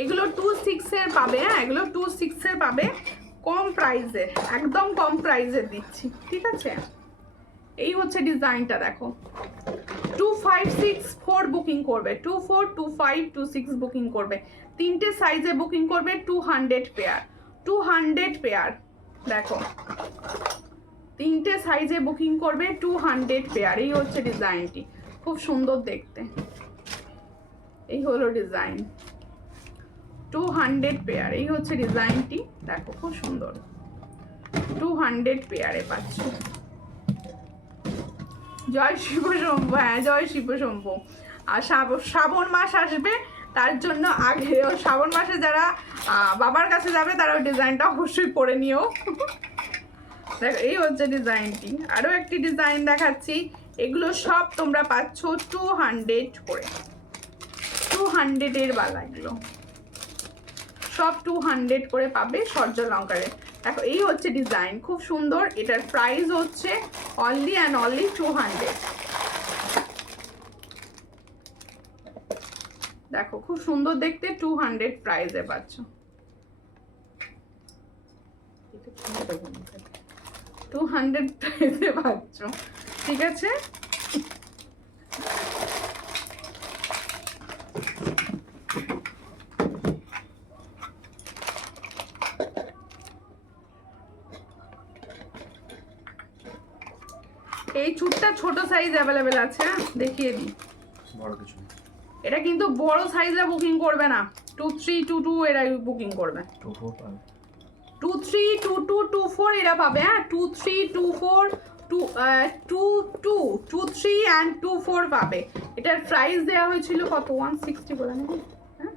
এগুলো 26 এর পাবে, হ্যাঁ এগুলো 26 এর পাবে, কম প্রাইসে, একদম কম প্রাইসে দিচ্ছি, ঠিক আছে? এই হচ্ছে ডিজাইনটা, দেখো 2564 বুকিং করবে, 24, 25, 26 বুকিং করবে, তিনটে সাইজে বুকিং করবে, 200 পেয়ার, 200 পেয়ার। দেখো তিনটে সাইজে বুকিং করবে, 200 পেয়ার। এই হচ্ছে ডিজাইনটি, খুব সুন্দর দেখতে। এই হলো ডিজাইন, 200 পেয়ার। এই হচ্ছে ডিজাইনটি, দেখো খুব সুন্দর, 200 পেয়ারে পাচ্ছ। জয় শিব শম্ভু, হ্যাঁ জয় শিব শম্ভু। আর শ্রাবণ মাস আসবে, তার জন্য আগে শ্রাবণ মাসে যারা বাবার কাছে যাবে তারা ওই ডিজাইনটা অবশ্যই পরে নিও। দেখো এই হচ্ছে ডিজাইনটি। আরও একটি ডিজাইন দেখাচ্ছি, এগুলো সব তোমরা পাচ্ছ 200 করে, 200 এর বালা, এগুলো সব 200 করে পাবে সূর্যালঙ্কারে। দেখো এই হচ্ছে ডিজাইন, খুব সুন্দর। এটার প্রাইস হচ্ছে অনলি অ্যান্ড অনলি 200। দেখো খুব সুন্দর দেখতে, 200 প্রাইসে পাচ্ছ। 200 প্রাইসে পাচ্ছ, ঠিক আছে? এই চুটটা ছোট সাইজ অ্যাভেলেবেল আছে, দেখিয়ে দিই। বড় কিছু এটা কিন্তু বড় সাইজে বুকিং করবে না, 23, 22 এরা বুকিং করবে, 24 23, 22, 24 এরা পাবে, হ্যাঁ 23, 24, 22, 23 অ্যান্ড 24 পাবে। এটার প্রাইস দেওয়া হয়েছিল কত, 160 বলে নাকি? হ্যাঁ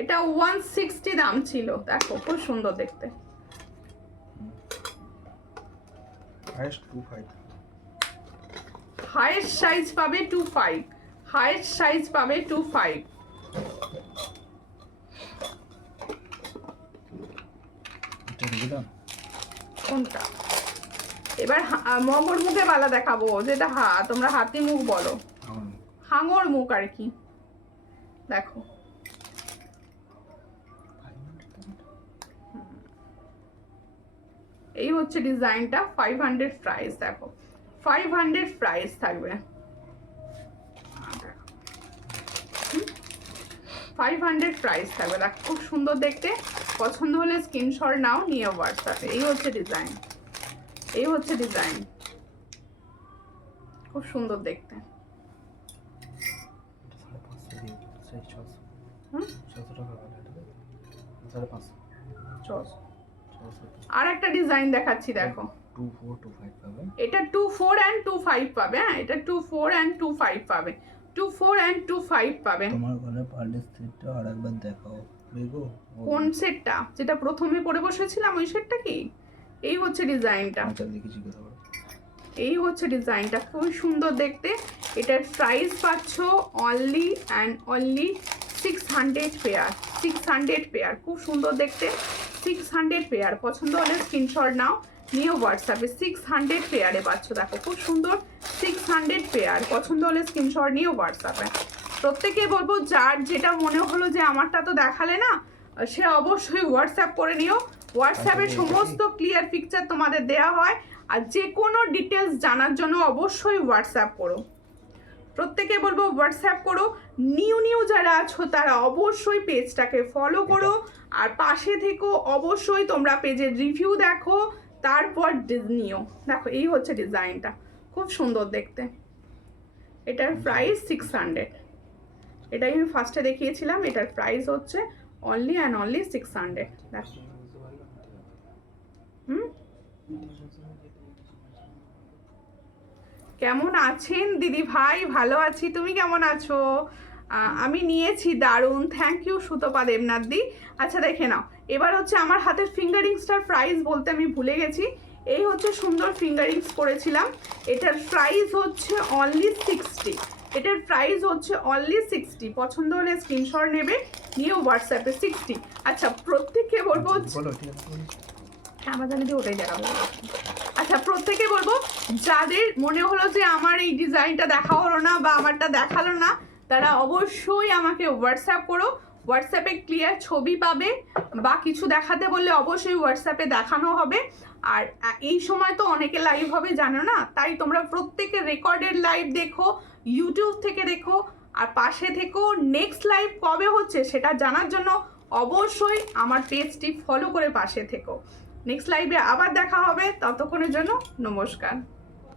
এটা 160 দাম ছিল। দেখো খুব সুন্দর দেখতে। হাইয়েস্ট 25, হাইয়েস্ট সাইজ পাবে 25, হাইয়েস্ট সাইজ পাবে 25। কোনটা? এবার মগর মুখে বালা দেখাবো, যেটা তোমরা হাতি মুখ বলো, হাঙর মুখ আর কি। দেখো এই হচ্ছে ডিজাইনটা, 500 প্রাইস। দেখো 500 প্রাইস থাকবে, 500 প্রাইস থাকবে। দেখো খুব সুন্দর দেখতে, পছন্দ হলে স্ক্রিনশট নাও, নিয়ে হোয়াটসঅ্যাপে। এই হচ্ছে ডিজাইন, এই হচ্ছে ডিজাইন, খুব সুন্দর দেখতে। আর একটা ডিজাইন দেখাচ্ছি, দেখো 24, 25 পাবে। এটা 24 and 25 পাবে, হ্যাঁ এটা 24 and 25 পাবে, 24 and 25 পাবে। তোমার ঘরে পার্টি সেটটা আরেকবার দেখাও দেখো। কোন সেটটা? যেটা প্রথমে পরে বসেছিলাম ওই সেটটা কি? এই হচ্ছে ডিজাইনটা, আচ্ছা দেখেছি কথা বলো। এই হচ্ছে ডিজাইনটা, খুব সুন্দর দেখতে। এটার প্রাইস পাচ্ছ only and only 600 pair, 600 pair. খুব সুন্দর দেখতে, 600 পেয়ার। পছন্দ হলে স্ক্রিনশট নাও, নিয়ে হোয়াটসঅ্যাপে। 600 পেয়ারে পাচ্ছ, দেখো খুব সুন্দর, 600 পেয়ার। পছন্দ হলে স্ক্রিনশট নিয়ে হোয়াটসঅ্যাপে। প্রত্যেকে বলবো যার যেটা মনে হলো যে আমারটা তো দেখালে না, সে অবশ্যই হোয়াটসঅ্যাপ করে নিও। হোয়াটসঅ্যাপে সমস্ত ক্লিয়ার পিকচার তোমাদের দেওয়া হয়। আর যে কোনো ডিটেলস জানার জন্য অবশ্যই হোয়াটসঅ্যাপ করো। প্রত্যেকে বলবো হোয়াটসঅ্যাপ করো। নিউ যারা আছো তারা অবশ্যই পেজটাকে ফলো করো, আর পাশে থেকো। অবশ্যই তোমরা পেজের রিভিউ দেখো, তারপর নিও। দেখো এই হচ্ছে ডিজাইনটা, খুব সুন্দর দেখতে। এটার প্রাইস 600। এটাই আমি ফার্স্টে দেখিয়েছিলাম, এটার প্রাইস হচ্ছে অনলি অ্যান্ড অনলি 600। দেখো কেমন আছেন দিদি ভাই? ভালো আছি, তুমি কেমন আছো? আমি নিয়েছি, দারুণ, থ্যাংক ইউ সুতপা দেবনাথ দি। আচ্ছা দেখে নাও, এবার হচ্ছে আমার হাতের ফিঙ্গারিংসটার প্রাইস বলতে আমি ভুলে গেছি। এই হচ্ছে সুন্দর ফিঙ্গারিংস করেছিলাম, এটার প্রাইস হচ্ছে অনলি 60। এটার প্রাইস হচ্ছে অনলি 60। পছন্দ হলে স্ক্রিনশট নেবে, নিয়ে হোয়াটসঅ্যাপে 60। আচ্ছা প্রত্যেককে বলবো, আমাদের ওটাই দেখাবো। আচ্ছা প্রত্যেকে বলবো, যাদের মনে হলো যে আমার এই ডিজাইনটা দেখা হলো না বা আমারটা দেখালো না, তারা অবশ্যই আমাকে হোয়াটসঅ্যাপ করো। হোয়াটসঅ্যাপে ক্লিয়ার ছবি পাবে, বা কিছু দেখাতে বললে অবশ্যই হোয়াটসঅ্যাপে দেখানো হবে। আর এই সময় তো অনেকে লাইভ হবে জানো না, তাই তোমরা প্রত্যেকে রেকর্ডেড লাইভ দেখো, ইউটিউব থেকে দেখো, আর পাশে থেকো। নেক্সট লাইভ কবে হচ্ছে সেটা জানার জন্য অবশ্যই আমার পেজটি ফলো করে পাশে থেকো। নেক্সট লাইভে আবার দেখা হবে, ততক্ষণের জন্য নমস্কার।